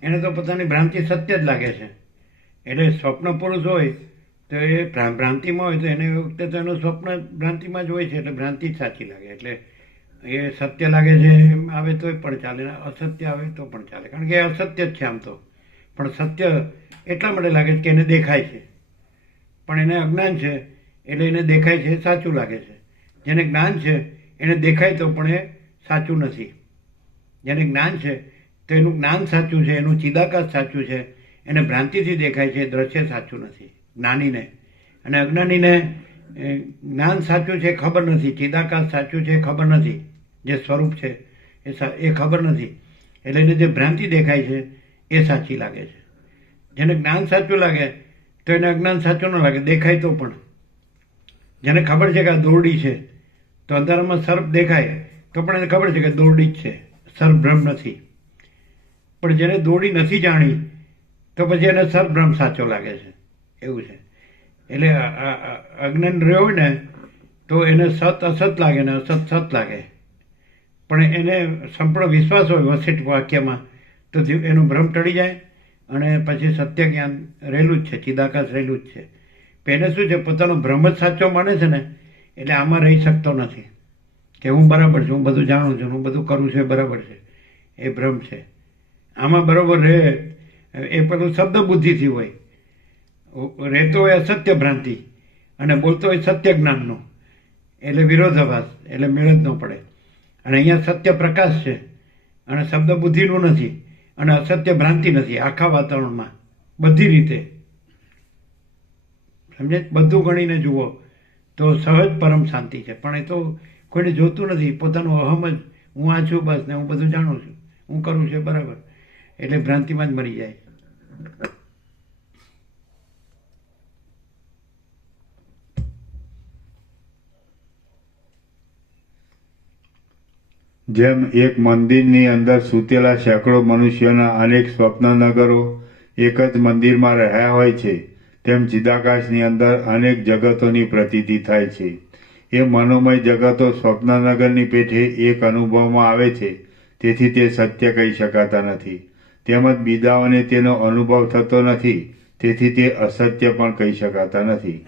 એને તો પોતાની ભ્રાંતિ સત્ય જ લાગે છે. એટલે સ્વપ્ન પુરુષ હોય તો એ ભ્રાંતિમાં હોય તો એને વખતે તો એનું સ્વપ્ન ભ્રાંતિમાં જ હોય છે, એટલે ભ્રાંતિ જ સાચી લાગે. એટલે એ સત્ય લાગે છે એમ આવે તો પણ ચાલે, અસત્ય આવે તો પણ ચાલે, કારણ કે એ અસત્ય જ છે આમ તો. પણ સત્ય એટલા માટે લાગે છે કે એને દેખાય છે, પણ એને અજ્ઞાન છે એટલે એને દેખાય છે સાચું લાગે છે. જેને જ્ઞાન છે એને દેખાય તો પણ એ સાચું નથી. જેને જ્ઞાન છે તો એનું જ્ઞાન સાચું છે, એનું ચિદાકાશ સાચું છે, એને ભ્રાંતિથી દેખાય છે, દ્રશ્ય સાચું નથી જ્ઞાનીને. અને અજ્ઞાનીને જ્ઞાન સાચું છે ખબર નથી, ચિદાકાશ સાચું છે ખબર નથી, જે સ્વરૂપ છે એ ખબર નથી, એટલે એને જે ભ્રાંતિ દેખાય છે એ સાચી લાગે છે. જેને જ્ઞાન સાચું લાગે તો એને અજ્ઞાન સાચું ન લાગે, દેખાય તો પણ. જેને ખબર છે કે આ દોરડી છે તો અંધારામાં સર્પ દેખાય તો પણ એને ખબર છે કે દોરડી જ છે, સર્પ ભ્રમ નથી. પણ જેને દોરડી નથી જાણી તો પછી એને સર્પ ભ્રમ સાચો લાગે છે, એવું છે. એટલે અજ્ઞાન રહ્યો હોય ને તો એને સત અસત લાગે ને અસત સત લાગે, પણ એને સંપૂર્ણ વિશ્વાસ હોય વસિષ્ઠ વાક્યમાં તો એનું ભ્રમ ટળી જાય અને પછી સત્ય જ્ઞાન રહેલું જ છે, ચિદાકાશ રહેલું જ છે. એને શું છે, પોતાનો ભ્રમ જ સાચો માને છે ને, એટલે આમાં રહી શકતો નથી કે હું બરાબર છું, હું બધું જાણું છું, હું બધું કરું છું એ બરાબર છે, એ ભ્રમ છે. આમાં બરાબર રહે એ પેલું શબ્દ બુદ્ધિથી હોય, રહેતો હોય અસત્ય ભ્રાંતિ અને બોલતો હોય સત્ય જ્ઞાનનો, એટલે વિરોધાભાસ, એટલે મેળ જ ન પડે. અને અહીંયા સત્ય પ્રકાશ છે અને શબ્દ બુદ્ધિનું નથી અને અસત્ય ભ્રાંતિ નથી આખા વાતાવરણમાં બધી રીતે. સમજે? બધું ગણીને જુઓ તો સહજ પરમ શાંતિ છે, પણ એ તો કોઈને જોતું નથી. પોતાનું અહમ જ હું આ છું બસ, ને હું બધું જાણું છું, હું કરું છું બરાબર, એટલે ભ્રાંતિમાં જ મરી જાય. જેમ એક મંદિરની અંદર સૂતેલા સેંકડો મનુષ્યોના અનેક સ્વપ્નનગરો એક જ મંદિરમાં રહ્યા હોય છે, તેમ ચિદાકાશની અંદર અનેક જગતોની પ્રતીતિ થાય છે. એ મનોમય જગતો સ્વપ્નનગરની પેઠે એક અનુભવમાં આવે છે, તેથી તે સત્ય કહી શકાતા નથી. તેમજ બીજાઓને તેનો અનુભવ થતો નથી, તેથી તે અસત્ય પણ કહી શકાતા નથી.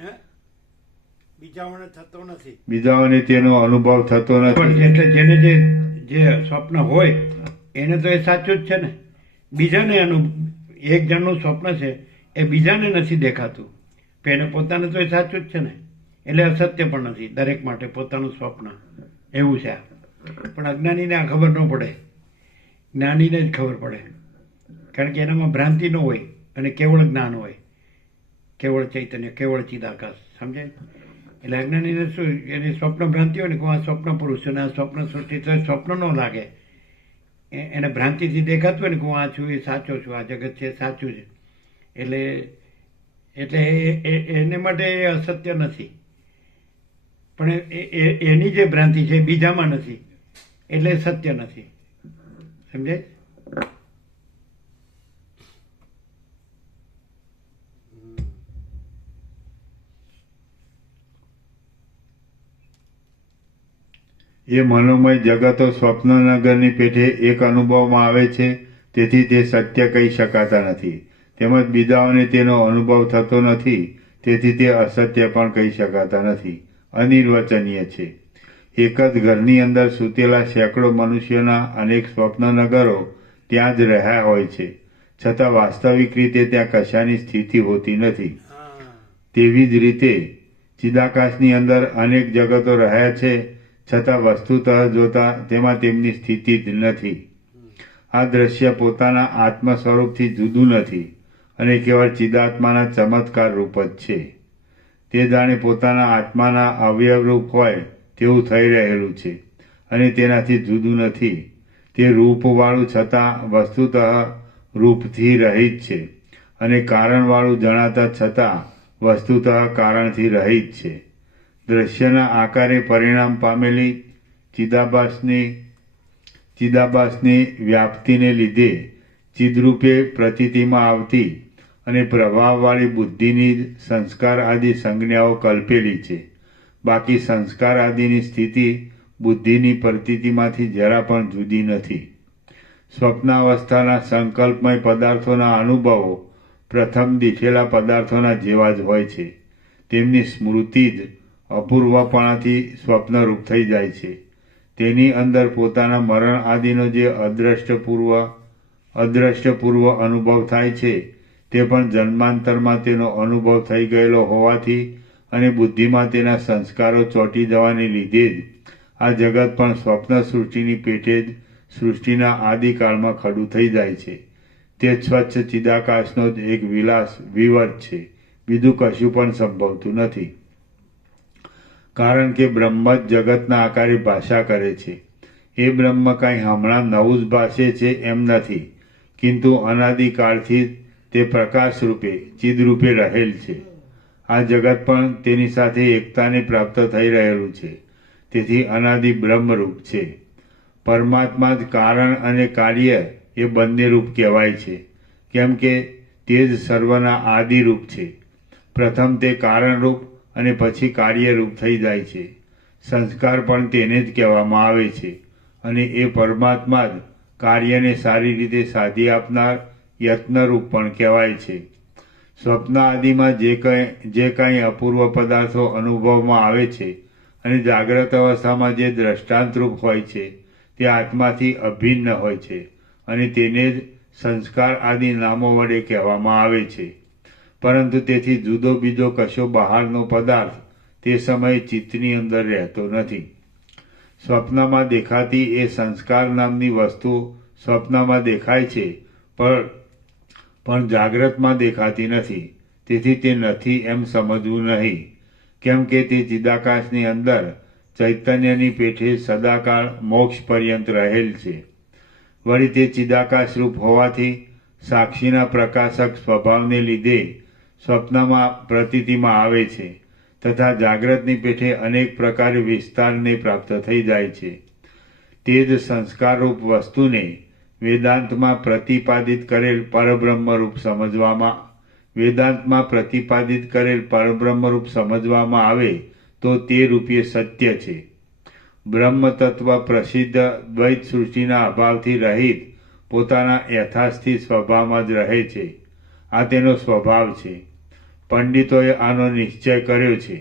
બીજાઓને તેનો અનુભવ થતો નથી. એટલે જેને જે સ્વપ્ન હોય એને તો એ સાચું જ છે ને. બીજાને એક જણનું સ્વપ્ન છે એ બીજાને નથી દેખાતું, એને પોતાને તો એ સાચું જ છે ને, એટલે અસત્ય પણ નથી દરેક માટે પોતાનું સ્વપ્ન, એવું છે. પણ અજ્ઞાનીને આ ખબર ન પડે, જ્ઞાનીને જ ખબર પડે, કારણ કે એનામાં ભ્રાંતિ ન હોય અને કેવળ જ્ઞાન હોય, કેવળ ચૈતન્ય, કેવળ ચિદાકાશ. સમજાય? એટલે અજ્ઞાનીને શું, એની સ્વપ્ન ભ્રાંતિ હોય ને કે આ સ્વપ્ન પુરુષ છે ને આ સ્વપ્ન સૃષ્ટિ, તો સ્વપ્ન ન લાગે, એને ભ્રાંતિથી દેખાતું હોય ને કે હું આ છું, એ સાચો છું, આ જગત છે સાચું છે, એટલે એટલે એને માટે એ અસત્ય નથી, પણ એની જે ભ્રાંતિ છે એ બીજામાં નથી, એટલે સત્ય નથી. સમજાય? એ મનોમય જગતો સ્વપ્નનગરની પેઠે એક અનુભવમાં આવે છે, તેથી તે સત્ય કહી શકાતા નથી. તેમજ બીજાઓને તેનો અનુભવ થતો નથી, તેથી તે અસત્ય પણ કહી શકાતા નથી. અનિર્વચનીય છે. એક જ ઘરની અંદર સૂતેલા સેંકડો મનુષ્યોના અનેક સ્વપ્નનગરો ત્યાં જ રહ્યા હોય છે, છતાં વાસ્તવિક રીતે ત્યાં કશાની સ્થિતિ હોતી નથી. તેવી જ રીતે ચિદાકાશની અંદર અનેક જગતો રહ્યા છે, છતાં વસ્તુતઃ જોતા તેમાં તેમની સ્થિતિ જ નથી. આ દ્રશ્ય પોતાના આત્મ સ્વરૂપથી જુદું નથી અને કેવળ ચિદાત્માના ચમત્કાર રૂપ જ છે. તે જાણે પોતાના આત્માના અવયવરૂપ હોય તેવું થઈ રહેલું છે અને તેનાથી જુદું નથી. તે રૂપવાળું છતાં વસ્તુતઃ રૂપથી રહિત છે અને કારણવાળું જણાતા છતાં વસ્તુતઃ કારણથી રહિત છે. દ્રશ્યના આકારે પરિણામ પામેલી ચિદાભાસની વ્યાપ્તિને લીધે ચિદરૂપે પ્રતીતિમાં આવતી અને પ્રભાવવાળી બુદ્ધિની જ સંસ્કાર આદિ સંજ્ઞાઓ કલ્પેલી છે. બાકી સંસ્કાર આદિની સ્થિતિ બુદ્ધિની પ્રતીતિમાંથી જરા પણ જુદી નથી. સ્વપ્નાવસ્થાના સંકલ્પમય પદાર્થોના અનુભવો પ્રથમ દીઠેલા પદાર્થોના જેવા જ હોય છે. તેમની સ્મૃતિ જ અપૂર્વપણાથી સ્વપ્નરૂપ થઈ જાય છે. તેની અંદર પોતાના મરણ આદિનો જે અદ્રષ્ટપૂર્વ અનુભવ થાય છે, તે પણ જન્માંતરમાં તેનો અનુભવ થઈ ગયેલો હોવાથી અને બુદ્ધિમાં તેના સંસ્કારો ચોંટી જવાને લીધે જ આ જગત પણ સ્વપ્ન સૃષ્ટિની પેટે જ સૃષ્ટિના આદિકાળમાં ખડું થઈ જાય છે. તે સ્વચ્છ ચિદાકાશનો જ એક વિવર છે, બીજું કશું પણ સંભવતું નથી. કારણ કે બ્રહ્મ જ જગતના આકારે ભાષા કરે છે. એ બ્રહ્મ કાંઈ હમણાં નવું જ ભાષે છે એમ નથી, કિંતુ અનાદિકાળથી જ તે પ્રકાશ રૂપે ચિદરૂપે રહેલ છે. આ જગત પણ તેની સાથે એકતાને પ્રાપ્ત થઈ રહેલું છે, તેથી અનાદિ બ્રહ્મરૂપ છે. પરમાત્મા જ કારણ અને કાર્ય એ બંને રૂપ કહેવાય છે, કેમ કે તે જ સર્વના આદિરૂપ છે. પ્રથમ તે કારણરૂપ અને પછી કાર્યરૂપ થઈ જાય છે. સંસ્કાર પણ તેને જ કહેવામાં આવે છે અને એ પરમાત્મા જ કાર્યને સારી રીતે સાધી આપનાર યત્નરૂપ પણ કહેવાય છે. સ્વપ્ન આદિમાં જે કાંઈ અપૂર્વ પદાર્થો અનુભવમાં આવે છે અને જાગ્રત અવસ્થામાં જે દ્રષ્ટાંતરૂપ હોય છે, તે આત્માથી અભિન્ન હોય છે અને તેને જ સંસ્કાર આદિ નામો વડે કહેવામાં આવે છે. પરંતુ તેથી જુદો બીજો કશો બહારનો પદાર્થ તે સમયે ચિત્તની અંદર રહેતો નથી. સ્વપ્નમાં દેખાતી એ સંસ્કાર નામની વસ્તુ સ્વપ્નમાં દેખાય છે, પણ જાગ્રતમાં દેખાતી નથી. તેથી તે નથી એમ સમજવું નહીં, કેમ કે તે ચિદાકાશની અંદર ચૈતન્યની પેઠે સદાકાળ મોક્ષ પર્યંત રહેલ છે. વળી તે ચિદાકાશ રૂપ હોવાથી સાક્ષીના પ્રકાશક સ્વભાવને લીધે સ્વપ્નમાં પ્રતીતિમાં આવે છે તથા જાગ્રતની પેઠે અનેક પ્રકારે વિસ્તારને પ્રાપ્ત થઈ જાય છે. તે જ સંસ્કારરૂપ વસ્તુને વેદાંતમાં પ્રતિપાદિત કરેલ પરબ્રહ્મરૂપ સમજવામાં આવે તો તે રૂપે સત્ય છે. બ્રહ્મ તત્વ પ્રસિદ્ધ દ્વૈત સૃષ્ટિના અભાવથી રહિત પોતાના યથાસ્થિત સ્વભાવમાં જ રહે છે. આ તેનો સ્વભાવ છે. પંડિતોએ આનો નિશ્ચય કર્યો છે.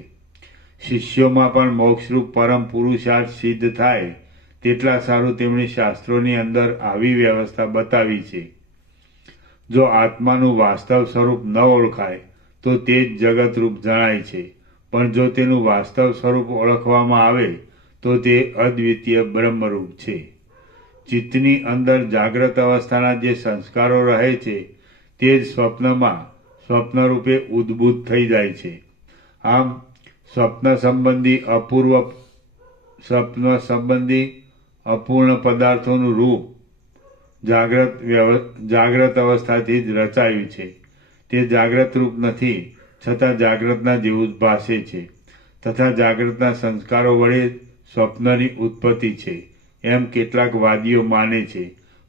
શિષ્યોમાં પણ મોક્ષરૂપ પરમ પુરુષાર્થ સિદ્ધ થાય તેટલા સારું તેમણે શાસ્ત્રોની અંદર આવી વ્યવસ્થા બતાવી છે. જો આત્માનું વાસ્તવ સ્વરૂપ ન ઓળખાય તો તે જ જગતરૂપ જણાય છે, પણ જો તેનું વાસ્તવ સ્વરૂપ ઓળખવામાં આવે તો તે અદ્વિતીય બ્રહ્મરૂપ છે. ચિત્તની અંદર જાગ્રત અવસ્થાના જે સંસ્કારો રહે છે તે જ સ્વપ્નરૂપે ઉદ્ભૂત થઈ જાય છે. આમ સ્વપ્ન સંબંધી અપૂર્ણ પદાર્થોનું રૂપ જાગ્રત અવસ્થાથી જ રચાયું છે. તે જાગ્રત રૂપ નથી, છતાં જાગ્રતના જેવું જ ભાસે છે, તથા જાગ્રતના સંસ્કારો વડે સ્વપ્નની ઉત્પત્તિ છે એમ કેટલાક વાદીઓ માને છે,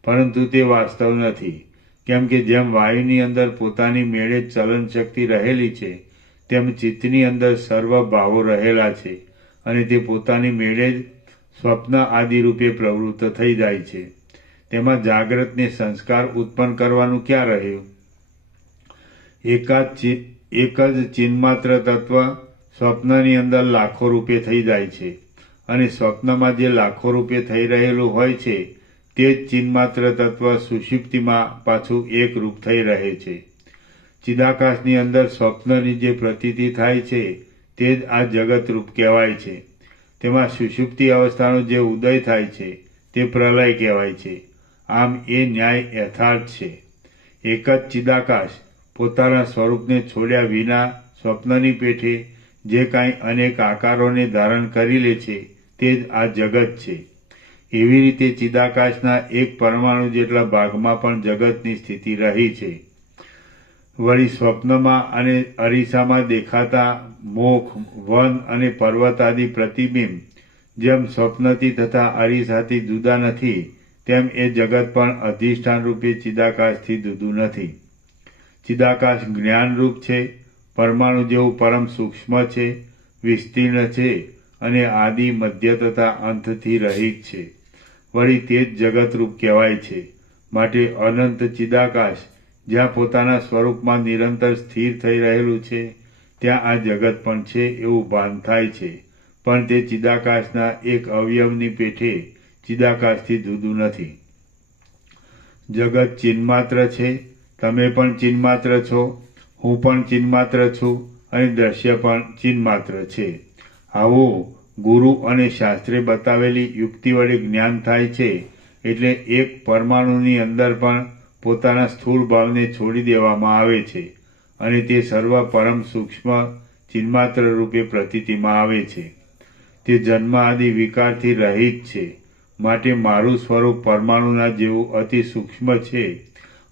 પરંતુ તે વાસ્તવ નથી. કેમ કે જેમ વાયુની અંદર પોતાની મેળે ચલન શક્તિ રહેલી છે, તેમ ચિત્તની અંદર સર્વ ભાવો રહેલા છે અને તે પોતાની મેળે જ સ્વપ્ન આદિ રૂપે પ્રવૃત્ત થઈ જાય છે. તેમાં જાગ્રતને સંસ્કાર ઉત્પન્ન કરવાનું ક્યાં રહ્યું? એક જ ચિન્માત્ર તત્વ સ્વપ્નની અંદર લાખો રૂપે થઈ જાય છે અને સ્વપ્નમાં જે લાખો રૂપે થઈ રહેલું હોય છે તે જ ચિન્માત્ર તત્વ સુષુપ્તિમાં પાછું એક રૂપ થઈ રહે છે. ચિદાકાશની અંદર સ્વપ્નની જે પ્રતીતિ થાય છે તે જ આ જગત રૂપ કહેવાય છે. તેમાં સુષુપ્તિ અવસ્થાનો જે ઉદય થાય છે તે પ્રલય કહેવાય છે. આમ એ ન્યાય યથાર્થ છે. એક જ ચિદાકાશ પોતાના સ્વરૂપને છોડ્યા વિના સ્વપ્નની પેઠે જે કાંઈ અનેક આકારોને ધારણ કરી લે છે તે જ આ જગત છે. એવી રીતે ચિદાકાશના એક પરમાણુ જેટલા ભાગમાં પણ જગતની સ્થિતિ રહી છે. વળી સ્વપ્નમાં અને અરીસામાં દેખાતા મોખ, વન અને પર્વત આદિ પ્રતિબિંબ જેમ સ્વપ્નથી તથા અરીસાથી જુદા નથી, તેમ એ જગત પણ અધિષ્ઠાન રૂપે ચિદાકાશથી જુદું નથી. ચિદાકાશ જ્ઞાનરૂપ છે, પરમાણુ જેવું પરમ સૂક્ષ્મ છે, વિસ્તીર્ણ છે અને આદિ, મધ્ય તથા અંતથી રહિત છે. વળી તે જ જગતરૂપ કહેવાય છે. માટે અનંત ચિદાકાશ જ્યાં પોતાના સ્વરૂપમાં નિરંતર સ્થિર થઈ રહેલું છે, ત્યાં આ જગત પણ છે એવું ભાન થાય છે. પણ તે ચિદાકાશના એક અવયવની પેઠે ચિદાકાશથી જુદું નથી. જગત ચિન્માત્ર છે, તમે પણ ચિન્માત્ર છો, હું પણ ચિન્માત્ર છું અને દ્રશ્ય પણ ચિન્માત્ર છે. આવું ગુરુ અને શાસ્ત્રે બતાવેલી યુક્તિ વડે જ્ઞાન થાય છે. એટલે એક પરમાણુની અંદર પણ પોતાના સ્થૂળ ભાવને છોડી દેવામાં આવે છે અને તે સર્વ પરમ સૂક્ષ્મ ચિન્માત્ર રૂપે પ્રતીતિમાં આવે છે. તે જન્મ આદિ વિકારથી રહિત છે. માટે મારું સ્વરૂપ પરમાણુના જેવું અતિ સૂક્ષ્મ છે.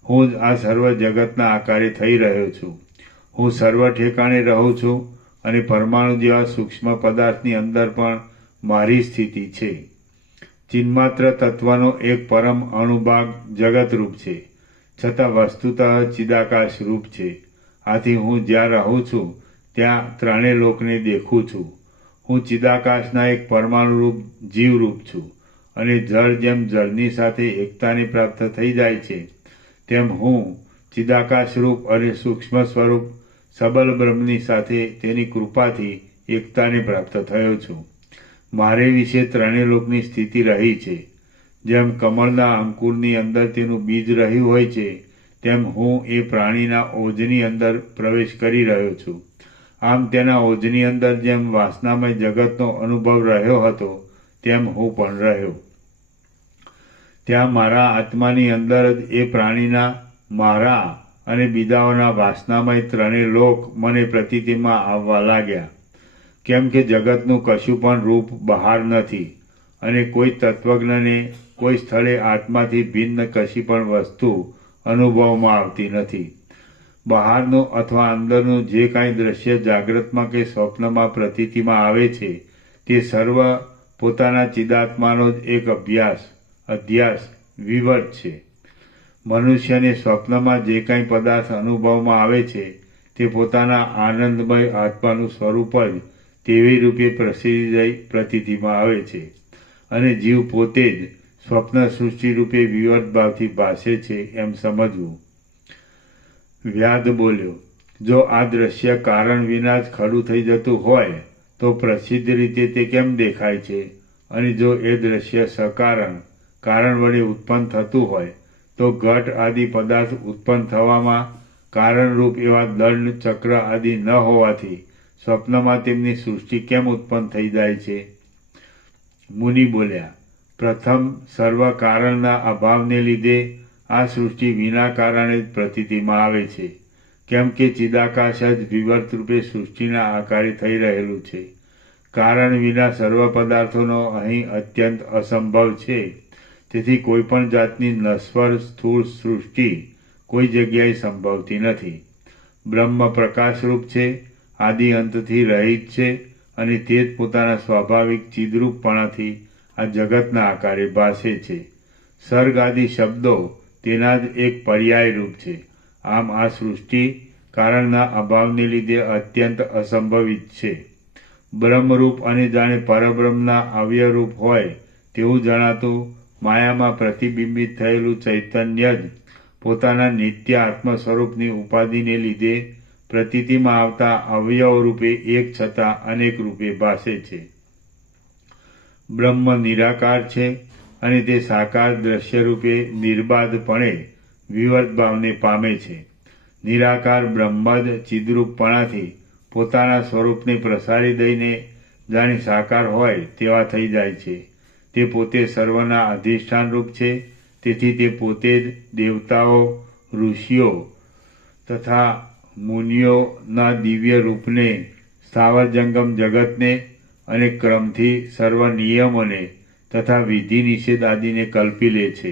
હું જ આ સર્વ જગતના આકારે થઈ રહ્યો છું. હું સર્વ ઠેકાણે રહું છું અને પરમાણુ જેવા સૂક્ષ્મ પદાર્થની અંદર પણ મારી સ્થિતિ છે. ચિન્માત્ર તત્વનો એક પરમ અણુભાગ જગતરૂપ છે, છતાં વસ્તુતઃ ચિદાકાશ રૂપ છે. આથી હું જ્યાં રહું છું ત્યાં ત્રણેય લોકને દેખું છું. હું ચિદાકાશના એક પરમાણુ રૂપ જીવરૂપ છું અને જળ જેમ જળની સાથે એકતાને પ્રાપ્ત થઈ જાય છે, તેમ હું ચિદાકાશ રૂપ અને સૂક્ષ્મ સ્વરૂપ સબલ બ્રહ્મની સાથે તેની કૃપાથી એકતાને પ્રાપ્ત થયો છું. મારે વિશે ત્રણેય લોકની સ્થિતિ રહી છે. જેમ કમળના અંકુરની અંદર તેનું બીજ રહ્યું હોય છે, તેમ હું એ પ્રાણીના ઓજની અંદર પ્રવેશ કરી રહ્યો છું. આમ તેના ઓજની અંદર જેમ વાસનામય જગતનો અનુભવ રહ્યો હતો, તેમ હું પણ રહ્યો. ત્યાં મારા આત્માની અંદર જ એ પ્રાણીના, મારા અને બીજાઓના વાસનામય ત્રણેય લોક મને પ્રતીતિમાં આવવા લાગ્યા. કેમ કે જગતનું કશું પણ રૂપ બહાર નથી અને કોઈ તત્વજ્ઞને કોઈ સ્થળે આત્માથી ભિન્ન કશી પણ વસ્તુ અનુભવમાં આવતી નથી. બહારનું અથવા અંદરનું જે કાંઈ દ્રશ્ય જાગ્રતમાં કે સ્વપ્નમાં પ્રતીતિમાં આવે છે, તે સર્વ પોતાના ચિદાત્માનો જ એક અધ્યાસ, વિવર્ત છે. મનુષ્યને સ્વપ્નમાં જે કાંઈ પદાર્થ અનુભવમાં આવે છે, તે પોતાના આનંદમય આત્માનું સ્વરૂપ જ તેવી રૂપે પ્રસિદ્ધ જઈ પ્રતીતિમાં આવે છે અને જીવ પોતે જ સ્વપ્ન સૃષ્ટિ રૂપે વિવર્ત ભાવથી ભાસે છે એમ સમજવું. વ્યાદ બોલ્યો, જો આ દ્રશ્ય કારણ વિના જ ખડું થઈ જતું હોય તો પ્રસિદ્ધ રીતે તે કેમ દેખાય છે? અને જો એ દ્રશ્ય સકારણ કારણ વડે ઉત્પન્ન થતું હોય તો ઘટ આદિ પદાર્થ ઉત્પન્ન થવામાં કારણરૂપ એવા દંડ, ચક્ર આદિ ન હોવાથી સ્વપ્નમાં તેમની સૃષ્ટિ કેમ ઉત્પન્ન થઈ જાય છે? મુનિ બોલ્યા, પ્રથમ સર્વ કારણના અભાવને લીધે આ સૃષ્ટિ વિના કારણે જ પ્રતીતિમાં આવે છે. કેમ કે ચિદાકાશ જ વિવર્ત રૂપે સૃષ્ટિના આકારે થઈ રહેલું છે. કારણ વિના સર્વ પદાર્થોનો અહીં અત્યંત અસંભવ છે. તેથી કોઈ પણ જાતની નશ્વર સ્થૂળ સૃષ્ટિ કોઈ જગ્યાએ સંભવતી નથી. બ્રહ્મ પ્રકાશરૂપ છે, આદિ અંતથી રહિત છે અને તે જ પોતાના સ્વાભાવિક ચિદરૂપપણાથી આ જગતના આકારે ભાસે છે. સર્ગ આદિ શબ્દો તેના જ એક પર્યાય રૂપ છે. આમ આ સૃષ્ટિ કારણના અભાવને લીધે અત્યંત અસંભવિત છે. બ્રહ્મરૂપ અને જાણે પરબ્રહ્મના અવ્યયરૂપ હોય તેવું જણાતું માયામાં પ્રતિબિંબિત થયેલું ચૈતન્ય જ પોતાના નિત્ય આત્મ સ્વરૂપની ઉપાધિને લીધે પ્રતીતિમાં આવતા અવયવ રૂપે એક છતાં અનેક રૂપે ભાસે છે. બ્રહ્મ નિરાકાર છે અને તે સાકાર દ્રશ્ય રૂપે નિર્બાધપણે વિવર્ત ભાવને પામે છે. નિરાકાર બ્રહ્મ જ ચિદરૂપપણાથી પોતાના સ્વરૂપને પ્રસારી દઈને જાણે સાકાર હોય તેવા થઈ જાય છે. તે પોતે સર્વના અધિષ્ઠાન રૂપ છે. તેથી તે પોતે જ દેવતાઓ, ઋષિઓ તથા મુનિઓના દિવ્ય રૂપને, સ્થાવર જંગમ જગતને અને ક્રમથી સર્વ નિયમોને તથા વિધિ નિષેધ આદિને કલ્પી લે છે.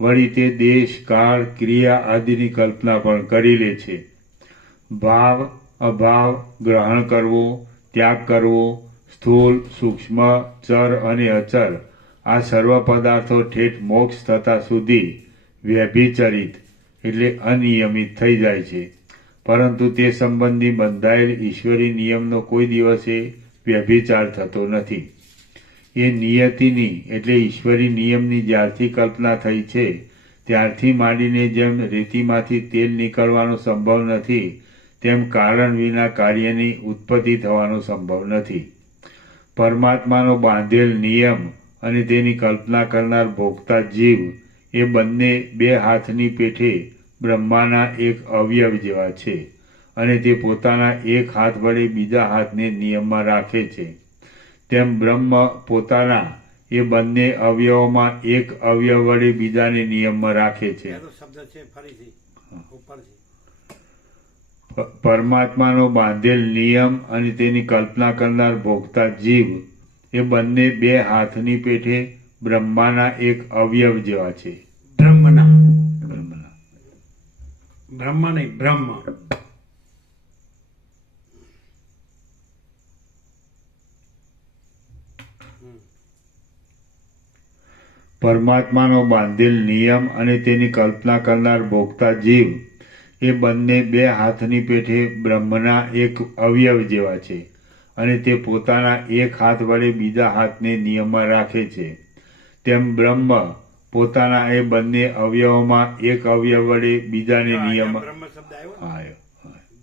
વળી તે દેશ, કાળ, ક્રિયા આદિની કલ્પના પણ કરી લે છે. ભાવ, અભાવ, ગ્રહણ કરવો, ત્યાગ કરવો, સ્થૂળ, સૂક્ષ્મ, ચર અને અચર આ સર્વ પદાર્થો ઠેઠ મોક્ષ થતા સુધી વ્યભિચરિત એટલે અનિયમિત થઈ જાય છે. પરંતુ તે સંબંધી બંધાયેલ ઈશ્વરી નિયમનો કોઈ દિવસે વ્યભિચાર થતો નથી. એ નિયતિની એટલે ઈશ્વરી નિયમની જ્યારથી કલ્પના થઈ છે ત્યારથી માંડીને જેમ રેતીમાંથી તેલ નીકળવાનો સંભવ નથી તેમ કારણ વિના કાર્યની ઉત્પત્તિ થવાનો સંભવ નથી. પરમાત્માનો બાંધેલ નિયમ અને તેની કલ્પના કરનાર ભોગતા જીવ એ બંને બે હાથની પેઠે બ્રહ્માના એક અવયવ જેવા છે અને તે પોતાના એક હાથ વડે બીજા હાથને નિયમમાં રાખે છે. તેમ બ્રહ્મ પોતાના એ બંને અવયવોમાં એક અવયવ વડે બીજાને નિયમમાં રાખે છે. પહેલો શબ્દ છે ફરીથી ઉપરથી. પરમાત્માનો બાંધેલ નિયમ અને તેની કલ્પના કરનાર ભોગતા જીવ એ બંને બે હાથની પેઠે બ્રહ્માના એક અવયવ જેવા છે. બ્રહ્મના બ્રહ્મના બ્રહ્મ નહીં, બ્રહ્મ. પરમાત્માનો બાંધેલ નિયમ અને તેની કલ્પના કરનાર ભોગતા જીવ એ બંને બે હાથની પેઠે બ્રહ્મના એક અવયવ જેવા છે અને તે પોતાના એક હાથ વડે બીજા હાથને નિયમમાં રાખે છે. તેમ બ્રહ્મ પોતાના એ બંને અવયવોમાં એક અવયવ વડે બીજાને નિયમમાં બ્રહ્મ શબ્દ આવ્યો ને? આવ્યો.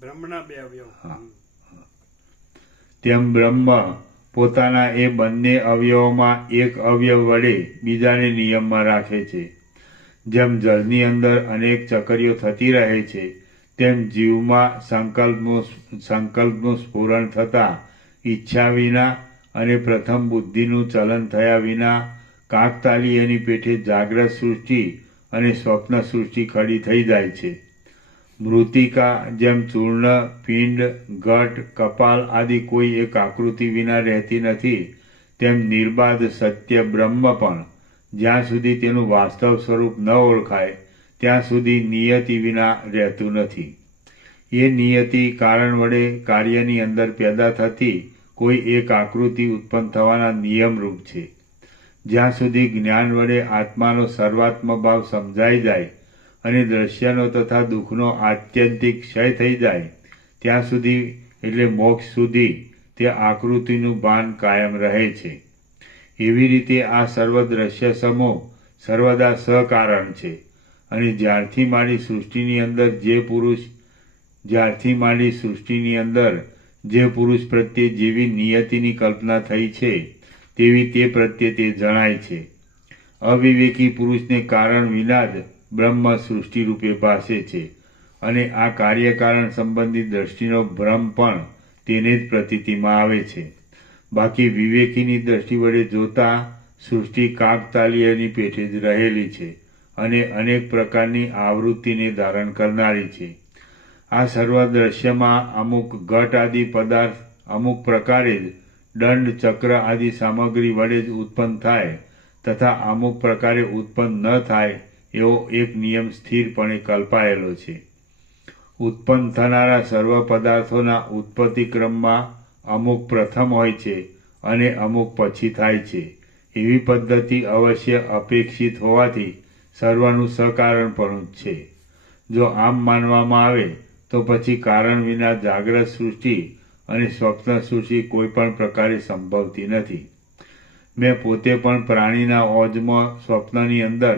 બ્રહ્મના બે અવયવ. તેમ બ્રહ્મ પોતાના એ બંને અવયવોમાં એક અવયવ વડે બીજાને નિયમમાં રાખે છે. જેમ જળની અંદર અનેક ચકરીઓ થતી રહે છે તેમ જીવમાં સંકલ્પનું સ્ફુરણ થતાં ઈચ્છા વિના અને પ્રથમ બુદ્ધિનું ચલન થયા વિના કાકતાલીયની પેઠે જાગ્રત સૃષ્ટિ અને સ્વપ્ન સૃષ્ટિ ખડી થઈ જાય છે. મૃતિકા જેમ ચૂર્ણ, પિંડ, ઘટ, કપાલ આદિ કોઈ એક આકૃતિ વિના રહેતી નથી તેમ નિર્બાધ સત્ય બ્રહ્મ પણ જ્યાં સુધી તેનું વાસ્તવ સ્વરૂપ ન ઓળખાય ત્યાં સુધી નિયતિ વિના રહેતું નથી. એ નિયતિ કારણ વડે કાર્યની અંદર પેદા થતી કોઈ એક આકૃતિ ઉત્પન્ન થવાના નિયમરૂપ છે. જ્યાં સુધી જ્ઞાન વડે આત્માનો સર્વાત્મ ભાવ સમજાઈ જાય અને દ્રશ્યનો તથા દુઃખનો આત્યંતિક ક્ષય થઈ જાય ત્યાં સુધી એટલે મોક્ષ સુધી તે આકૃતિનું ભાન કાયમ રહે છે. એવી રીતે આ સર્વ દ્રશ્ય સમૂહ સર્વદા સકારણ છે અને જ્યારથી માંડી સૃષ્ટિની અંદર જે પુરુષ પ્રત્યે જેવી નિયતિની કલ્પના થઈ છે તેવી તે પ્રત્યે તે જણાય છે. અવિવેકી પુરુષને કારણ વિના જ બ્રહ્મ સૃષ્ટિ રૂપે ભાસે છે અને આ કાર્યકારણ સંબંધી દ્રષ્ટિનો ભ્રમ પણ તેને જ પ્રતીતિમાં આવે છે. બાકી વિવેકીની દ્રષ્ટિ વડે જોતા સૃષ્ટિ કાકતાલીયની પેઠે જ રહેલી છે અને અનેક પ્રકારની આવૃત્તિને ધારણ કરનારી છે. આ સર્વ દ્રશ્યમાં અમુક ઘટ આદિ પદાર્થ અમુક પ્રકારે જ દંડ, ચક્ર આદિ સામગ્રી વડે જ ઉત્પન્ન થાય તથા અમુક પ્રકારે ઉત્પન્ન ન થાય એવો એક નિયમ સ્થિરપણે કલ્પાયેલો છે. ઉત્પન્ન થનારા સર્વ પદાર્થોના ઉત્પત્તિ ક્રમમાં અમુક પ્રથમ હોય છે અને અમુક પછી થાય છે. એવી પદ્ધતિ અવશ્ય અપેક્ષિત હોવાથી સર્વનું સકારણપણું જ છે. જો આમ માનવામાં આવે તો પછી કારણ વિના જાગ્રત સૃષ્ટિ અને સ્વપ્ન સૃષ્ટિ કોઈ પણ પ્રકારે સંભવતી નથી. મેં પોતે પણ પ્રાણીના ઓજમાં સ્વપ્નની અંદર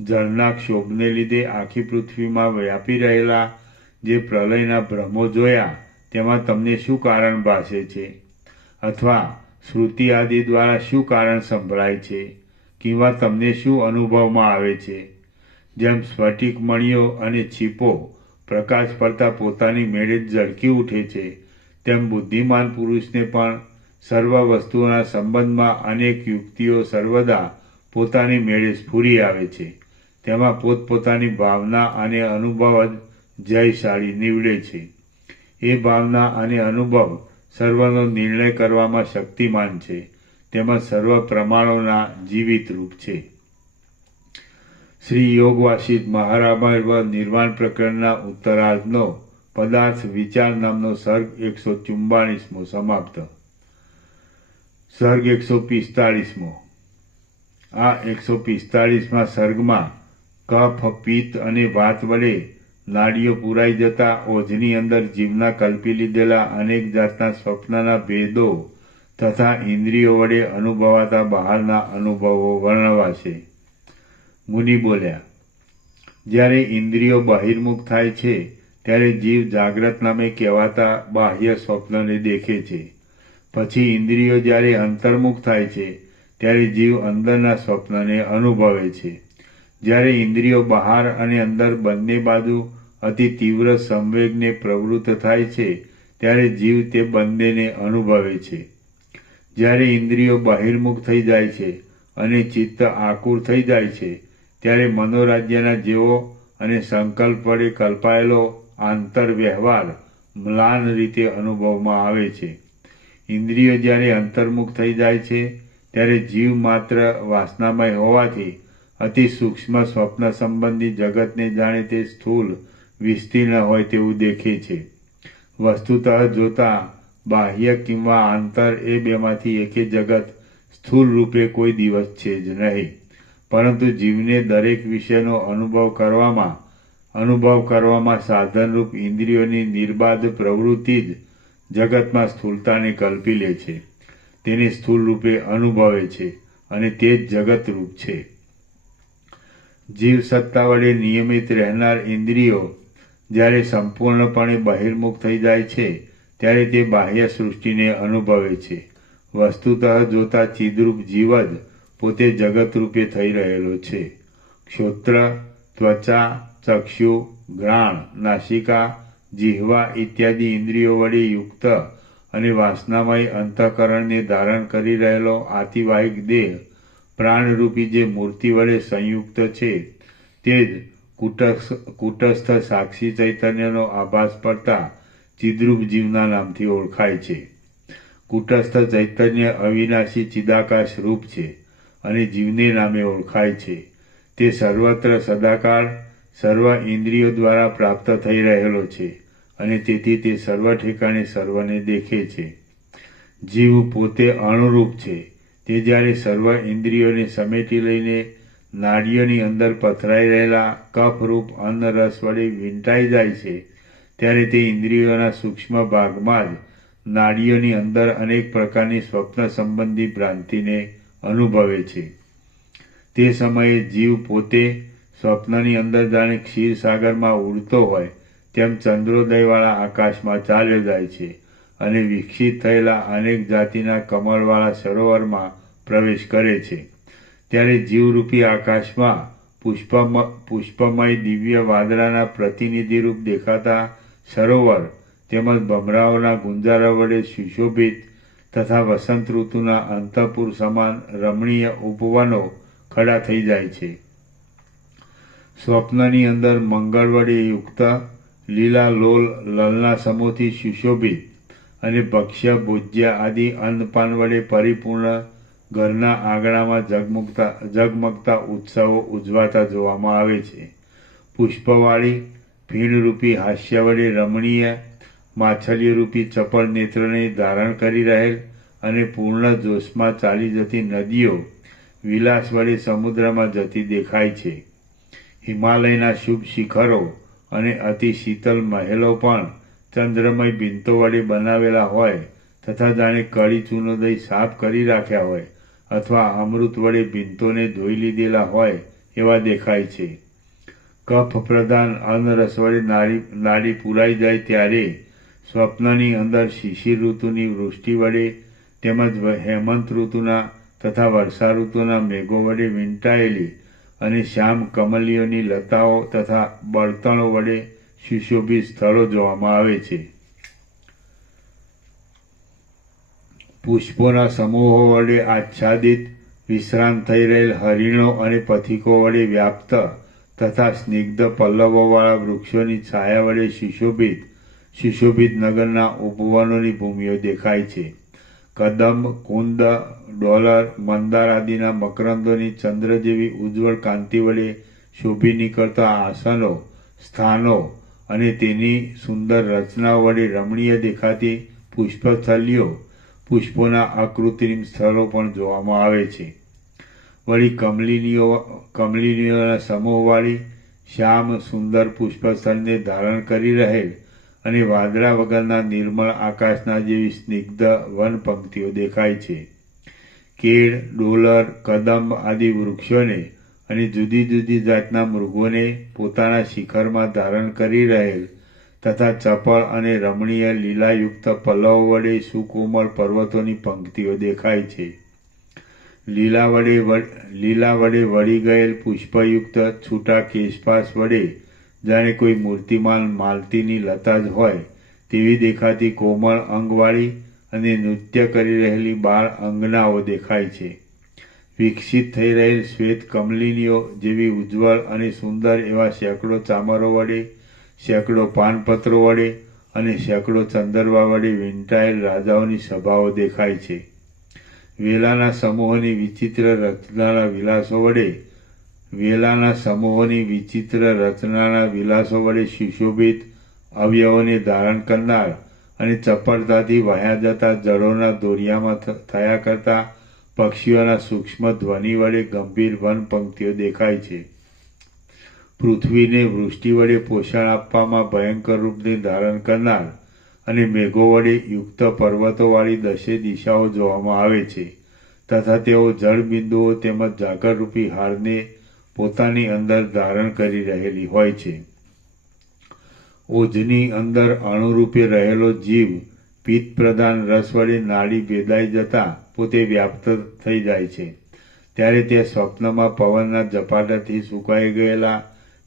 જળના ક્ષોભને લીધે આખી પૃથ્વીમાં વ્યાપી રહેલા જે પ્રલયના ભ્રમો જોયા, તેમાં તમને શું કારણ ભાસે છે? અથવા શ્રુતિ આદિ દ્વારા શું કારણ સંભળાય છે? કિંવા તમને શું અનુભવમાં આવે છે? જેમ સ્ફટિક મણીઓ અને છીપો પ્રકાશ પડતા પોતાની મેળે જ ઝળકી ઉઠે છે, તેમ બુદ્ધિમાન પુરુષને પણ સર્વ વસ્તુઓના સંબંધમાં અનેક યુક્તિઓ સર્વદા પોતાની મેળે સ્ફુરી આવે છે. તેમાં પોતપોતાની ભાવના અને અનુભવ જ જયશાળી નીવડે છે. એ ભાવના અને અનુભવ સર્વનો નિર્ણય કરવામાં શક્તિમાન છે. તેમાં સર્વ પ્રમાણોના જીવિત રૂપ છે. શ્રી યોગવાસિત મહારામાયણ નિર્વાણ પ્રકરણના ઉત્તરાર્ધનો પદાર્થ વિચાર નામનો સર્ગ 144મો સમાપ્ત. સર્ગ 145મો. આ 145મા સર્ગમાં કફ, પિત્ત અને વાત વડે નાડીઓ પુરાઈ જતા ઓજની અંદર જીવના કલ્પી લીધેલા અનેક જાતના સ્વપ્નના ભેદો તથા ઇન્દ્રિયો વડે અનુભવાતા બહારના અનુભવો વર્ણવાશે. મુનિ બોલ્યા, જ્યારે ઇન્દ્રિયો બહિર્મુખ થાય છે ત્યારે જીવ જાગ્રત નામે કહેવાતા બાહ્ય સ્વપ્નને દેખે છે. પછી ઇન્દ્રિયો જ્યારે અંતર્મુખ થાય છે ત્યારે જીવ અંદરના સ્વપ્નને અનુભવે છે. જ્યારે ઇન્દ્રિયો બહાર અને અંદર બંને બાજુ અતિ તીવ્ર સંવેગને પ્રવૃત્ત થાય છે ત્યારે જીવ તે બંનેને અનુભવે છે. જ્યારે ઇન્દ્રિયો બહિર્મુખ થઈ જાય છે અને ચિત્ત આકુર થઈ જાય છે ત્યારે મનોરાજ્યના જેવો અને સંકલ્પ વડે કલ્પાયેલો આંતર વ્યવહાર મ્લાન રીતે અનુભવમાં આવે છે. ઇન્દ્રિયો જ્યારે અંતર્મુખ થઈ જાય છે ત્યારે જીવ માત્ર વાસનામય હોવાથી અતિ સૂક્ષ્મ સ્વપ્ન સંબંધી જગતને જાણે તે સ્થૂળ વિસ્તીર્ણ હોય તેવું દેખે છે. વસ્તુતઃ જોતા બાહ્ય કિંવા આંતર એ બેમાંથી એકે જગત સ્થૂળ રૂપે કોઈ દિવસ છે જ નહીં, પરંતુ જીવને દરેક વિષયનો અનુભવ કરવામાં સાધનરૂપ ઇન્દ્રિયોની નિર્બાધ પ્રવૃત્તિ જ જગતમાં સ્થૂળતાને કલ્પી લે છે, તેને સ્થૂળ રૂપે અનુભવે છે અને તે જ જગતરૂપ છે. જીવ સત્તા વડે નિયમિત રહેનાર ઇન્દ્રિયો જ્યારે સંપૂર્ણપણે બહિર્મુખ થઈ જાય છે ત્યારે તે બાહ્ય સૃષ્ટિને અનુભવે છે. વસ્તુતઃ જોતા ચિદરૂપ જીવ જ પોતે જગતરૂપે થઈ રહેલો છે. ક્ષોત્ર, ત્વચા, ચક્ષુ, ઘ્રાણ, નાસિકા, જીહવા ઇત્યાદિ ઇન્દ્રિયો વડે યુક્ત અને વાસનામય અંતઃકરણને ધારણ કરી રહેલો આતિવાહિક દેહ પ્રાણરૂપી જે મૂર્તિ વડે સંયુક્ત છે તે જ કૂટસ્થ સાક્ષી ચૈતન્યનો આભાસ પડતા ચિદ્રૂપ જીવના નામથી ઓળખાય છે. કૂટસ્થ ચૈતન્ય અવિનાશી ચિદાકાશ રૂપ છે અને જીવને નામે ઓળખાય છે. તે સર્વત્ર સદાકાળ સર્વ ઇન્દ્રિયો દ્વારા પ્રાપ્ત થઈ રહેલો છે અને તેથી તે સર્વ ઠેકાણે સર્વને દેખે છે. જીવ પોતે અણુરૂપ છે. તે જ્યારે સર્વ ઇન્દ્રિયોને સમેટી લઈને નાડીઓની અંદર પથરાઈ રહેલા કફરૂપ અન્ન રસ વડે વીંટાઈ જાય છે ત્યારે તે ઇન્દ્રિયોના સૂક્ષ્મ ભાગમાં જ નાડીઓની અંદર અનેક પ્રકારની સ્વપ્ન સંબંધી ભ્રાંતિને અનુભવે છે. તે સમયે જીવ પોતે સ્વપ્નની અંદર જાણે ક્ષીરસાગરમાં ઉડતો હોય તેમ ચંદ્રોદયવાળા આકાશમાં ચાલ્યો જાય છે અને વિકસિત થયેલા અનેક જાતિના કમળવાળા સરોવરમાં પ્રવેશ કરે છે. ત્યારે જીવરૂપી આકાશમાં પુષ્પમય દિવ્ય વાદળાના પ્રતિનિધિરૂપ દેખાતા સરોવર તેમજ ભમરાઓના ગુંજારા વડે સુશોભિત તથા વસંત ઋતુના અંતઃપુર સમાન રમણીય ઉપવનો ખડા થઈ જાય છે. સ્વપ્નની અંદર મંગળ વડે યુક્ત લીલા લોલ લલના સમૂહથી સુશોભિત અને ભક્ષ્ય ભોજ્ય આદિ અન્નપાન વડે પરિપૂર્ણ ઘરના આંગણામાં ઝગમગતા ઉત્સવો ઉજવાતા જોવામાં આવે છે. પુષ્પવાળી ભીણરૂપી હાસ્ય વડે રમણીય, માછલીરૂપી ચપળ નેત્રને ધારણ કરી રહેલ અને પૂર્ણ જોશમાં ચાલી જતી નદીઓ વિલાસ વડે સમુદ્રમાં જતી દેખાય છે. હિમાલયના શુભ શિખરો અને અતિ શીતલ મહેલો પણ ચંદ્રમય બિંતો વડે બનાવેલા હોય તથા જાણે કળી ચૂનો દહીં સાફ કરી રાખ્યા હોય અથવા અમૃત વડે બિંતોને ધોઈ લીધેલા હોય એવા દેખાય છે. કફ પ્રધાન અન્નરસ વડે નાડી પૂરાઈ જાય ત્યારે સ્વપ્નની અંદર શિશિર ઋતુની વૃષ્ટિ વડે તેમજ હેમંત ઋતુના તથા વર્ષા ઋતુના મેઘો વડે વીંટાયેલી અને શ્યામ કમલીઓની લતાઓ તથા બળતણો વડે સુશોભિત સ્થળો જોવામાં આવે છે. પુષ્પોના સમૂહો વડે આચ્છાદિત વિશ્રાંત થઈ રહેલ હરિણો અને પથિકો વડે વ્યાપ્ત તથા સ્નિગ્ધ પલ્લવોવાળા વૃક્ષોની છાયા વડે સુશોભિત નગરના ઉપવનોની ભૂમિઓ દેખાય છે. કદંબ, કુંદ, ડોલર, મંદાર આદિના મકરંદોની ચંદ્ર જેવી ઉજ્જવળ કાંતિ વડે શોભી નીકળતા આસનો, સ્થાનો અને તેની સુંદર રચનાઓ વડે રમણીય દેખાતી પુષ્પસ્થલીઓ, પુષ્પોના અકૃત્રિમ સ્થળો પણ જોવામાં આવે છે. વળી કમલિનીઓના સમૂહવાળી શ્યામ સુંદર પુષ્પસ્થળને ધારણ કરી રહેલ અને વાદળા વગરના નિર્મળ આકાશના જેવી સ્નિગ્ધ વન પંક્તિઓ દેખાય છે. કેળ, ડોલર, કદંબ આદિ વૃક્ષોને અને જુદી જુદી જાતના મૃગોને પોતાના શિખરમાં ધારણ કરી રહેલ તથા ચપળ અને રમણીય લીલાયુક્ત પલ્લવો વડે સુકોમળ પર્વતોની પંક્તિઓ દેખાય છે. લીલા વડે વળી ગયેલ પુષ્પયુક્ત છૂટા કેશપાશ વડે જાણે કોઈ મૂર્તિમાન માલતીની લતા જ હોય તેવી દેખાતી કોમળ અંગવાળી અને નૃત્ય કરી રહેલી બાળ અંગનાઓ દેખાય છે. વિકસિત થઈ રહેલ શ્વેત કમલિનીઓ જેવી ઉજ્જવળ અને સુંદર એવા સેંકડો ચામરો વડે, સેંકડો પાનપત્રો વડે અને સેંકડો ચંદરવા વડે વીંટાયેલ રાજાઓની સભાઓ દેખાય છે. વેલાના સમૂહોની વિચિત્ર રચનાના વિલાસો વડે સુશોભિત અવયવોને ધારણ કરનાર અને ચપળતાથી વહ્યા જતા જળોના દોરિયામાં થયા કરતા પક્ષીઓના સૂક્ષ્મ ધ્વનિ વડે ગંભીર વન પંક્તિઓ દેખાય છે. પૃથ્વીને વૃષ્ટિ વડે પોષણ આપવામાં ભયંકર રૂપને ધારણ કરનાર અને મેઘો વડે યુક્ત પર્વતોવાળી દશે દિશાઓ જોવામાં આવે છે તથા તેઓ જળબિંદુઓ તેમજ જાગરરૂપી હારને પોતાની અંદર ધારણ કરી રહેલી હોય છે. ઓજની અંદર અણુરૂપે રહેલો જીવ પિત્ત પ્રધાન રસ વડે નાડી ભેદાઈ જતા પોતે વ્યાપ્ત થઈ જાય છે. ત્યારે તે સ્વપ્નમાં પવનના ઝપાટાથી સુકાઈ ગયેલા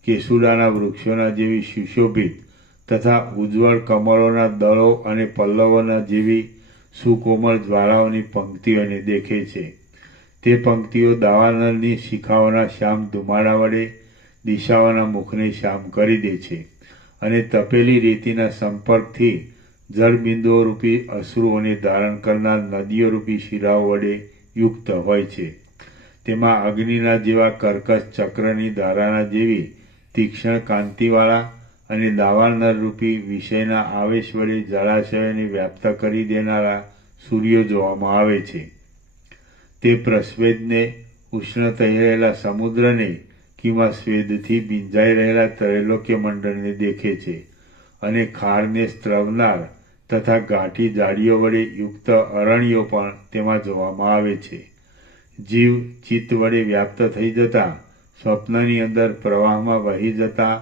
કેસુડાના વૃક્ષોના જેવી સુશોભિત તથા ઉજ્જવળ કમળોના દળો અને પલ્લવોના જેવી સુકોમળ જ્વાળાઓની પંક્તિઓને દેખે છે. તે પંક્તિઓ દાવાનળની શિખાઓના શ્યામ ધુમાડા વડે દિશાઓના મુખને શ્યામ કરી દે છે અને તપેલી રેતીના સંપર્કથી જળબિંદુઓ રૂપી અશ્રુઓને ધારણ કરનાર નદીઓ રૂપી શિરાઓ વડે યુક્ત હોય છે. તેમાં અગ્નિના જેવા કર્કશ ચક્રની ધારાના જેવી તીક્ષ્ણ કાંતિવાળા અને દાવાનળ રૂપી વિષયના આવેશ વડે જળાશયોને વ્યાપ્ત કરી દેનારા સૂર્યો જોવામાં આવે છે. તે પ્રસ્વેદને, ઉષ્ણ થઈ રહેલા સમુદ્રને કિંવા સ્વેદથી ભીંજાઈ રહેલા ત્રૈલોક્ય મંડળને દેખે છે અને ખારને સ્ત્રવનાર તથા ગાંઠી ઝાડીઓ વડે યુક્ત અરણ્યો પણ તેમાં જોવામાં આવે છે. જીવ ચિત્ત વડે વ્યાપ્ત થઈ જતા સ્વપ્નની અંદર પ્રવાહમાં વહી જતા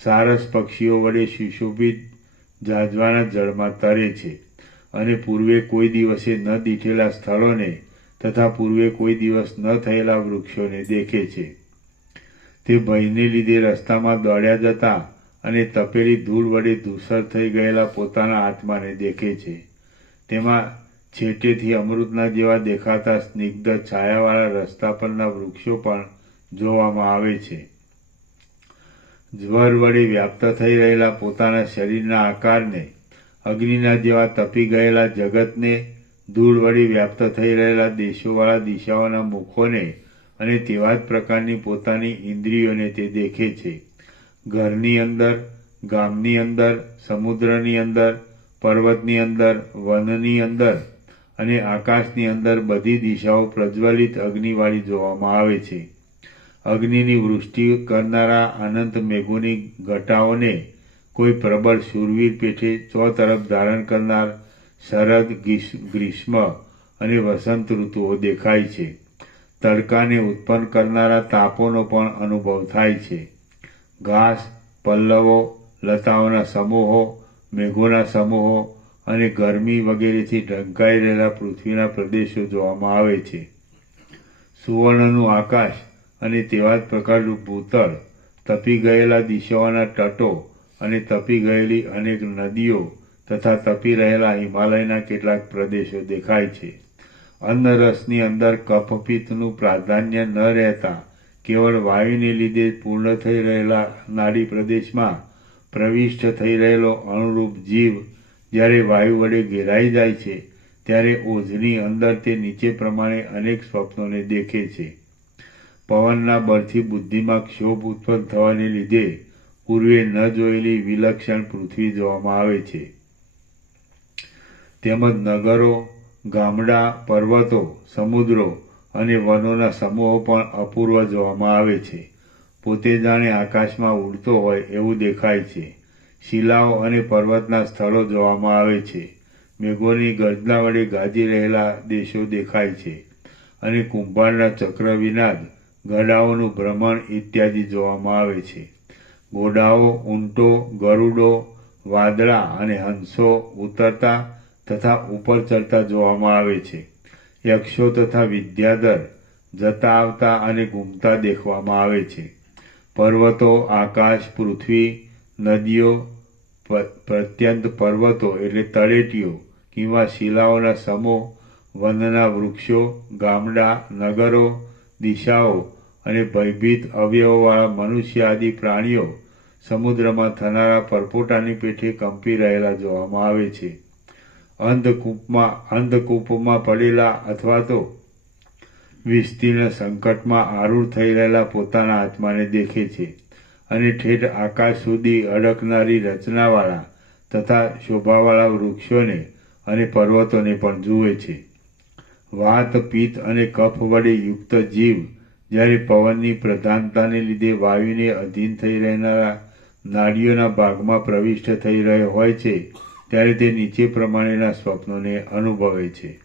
સારસ પક્ષીઓ વડે સુશોભિત ઝાઝવાના જળમાં તરે છે અને પૂર્વે કોઈ દિવસે ન દીઠેલા સ્થળોને તથા પૂર્વે કોઈ દિવસ ન થયેલા વૃક્ષોને દેખે છે. તે ભયને લીધે રસ્તામાં દોડ્યા જતા અને તપેલી ધૂળ વડે ધૂસર થઈ ગયેલા પોતાના આત્માને દેખે છે. તેમાં છેટેથી અમૃતના જેવા દેખાતા સ્નિગ્ધ છાયાવાળા રસ્તા પરના વૃક્ષો પણ જોવામાં આવે છે. જ્વર વડે વ્યાપ્ત થઈ રહેલા પોતાના શરીરના આકારને, અગ્નિના જેવા તપી ગયેલા જગતને, ધૂળ વડે વ્યાપ્ત થઈ રહેલા દેશોવાળા દિશાઓના મુખોને અને તેવા જ પ્રકારની પોતાની ઇન્દ્રિયોને તે દેખે છે. ઘરની અંદર, ગામની અંદર, સમુદ્રની અંદર, પર્વતની અંદર, વનની અંદર અને આકાશની અંદર બધી દિશાઓ પ્રજ્વલિત અગ્નિવાળી જોવામાં આવે છે. અગ્નિની વૃષ્ટિ કરનારા અનંત મેઘોની ઘટાઓને કોઈ પ્રબળ શૂરવીર પેઠે ચોતરફ ધારણ કરનાર શરદ, ગ્રીષ્મ અને વસંત ઋતુઓ દેખાય છે. તડકાને ઉત્પન્ન કરનારા તાપોનો પણ અનુભવ થાય છે. ઘાસ, પલ્લવો, લતાઓના સમૂહો, મેઘોના સમૂહો અને ગરમી વગેરેથી ઢંકાઈ રહેલા પૃથ્વીના પ્રદેશો જોવામાં આવે છે. સુવર્ણનું આકાશ અને તેવા જ પ્રકારનું ભૂતળ, તપી ગયેલા દિશાઓના તટો અને તપી ગયેલી અનેક નદીઓ તથા તપી રહેલા હિમાલયના કેટલાક પ્રદેશો દેખાય છે. અન્નરસની અંદર કફપિત્તનું પ્રાધાન્ય ન રહેતા કેવળ વાયુને લીધે પૂર્ણ થઈ રહેલા નાડી પ્રદેશમાં પ્રવિષ્ટ થઈ રહેલો અણુરૂપ જીવ જ્યારે વાયુ વડે ઘેરાઈ જાય છે ત્યારે ઓઝની અંદર તે નીચે પ્રમાણે અનેક સ્વપ્નોને દેખે છે. પવનના બળથી બુદ્ધિમાં ક્ષોભ ઉત્પન્ન થવાને લીધે પૂર્વે ન જોયેલી વિલક્ષણ પૃથ્વી જોવામાં આવે છે. તેમજ નગરો, ગામડા, પર્વતો, સમુદ્રો અને વનોના સમૂહો પણ અપૂર્વ જોવામાં આવે છે. પોતે જાણે આકાશમાં ઉડતો હોય એવું દેખાય છે. શિલાઓ અને પર્વતના સ્થળો જોવામાં આવે છે. મેઘોની ગર્જના વડે ગાજી રહેલા દેશો દેખાય છે અને કુંભારના ચક્ર વિનાદ, ગડાઓનું ભ્રમણ ઇત્યાદિ જોવામાં આવે છે. ઘોડાઓ, ઊંટો, ગરુડો, વાદળા અને હંસો ઉતરતા તથા ઉપર ચડતા જોવામાં આવે છે. યક્ષો તથા વિદ્યાધર જતા આવતા અને ઘૂમતા દેખવામાં આવે છે. પર્વતો, આકાશ, પૃથ્વી, નદીઓ, પ્રત્યંત પર્વતો એટલે તળેટીઓ કિંવા શિલાઓના સમૂહ, વનના વૃક્ષો, ગામડા, નગરો, દિશાઓ અને ભયભીત અવયવોવાળા મનુષ્ય આદિ પ્રાણીઓ સમુદ્રમાં થનારા પરપોટાની પેઠે કંપી રહેલા જોવામાં આવે છે. અંધકૂપમાં પડેલા અથવા તો વિસ્તીર્ણ સંકટમાં આરૂઢ થઈ રહેલા પોતાના આત્માને દેખે છે અને ઠેઠ આકાશ સુધી અડકનારી રચનાવાળા તથા શોભાવાળા વૃક્ષોને અને પર્વતોને પણ જુએ છે. વાત, પિત્ત અને કફ વડે યુક્ત જીવ જ્યારે પવનની પ્રધાનતાને લીધે વાયુને અધીન થઈ રહેનારા નાડીઓના ભાગમાં પ્રવિષ્ટ થઈ રહ્યો હોય છે ત્યારે તે નીચે પ્રમાણેના સ્વપ્નોને અનુભવે છે.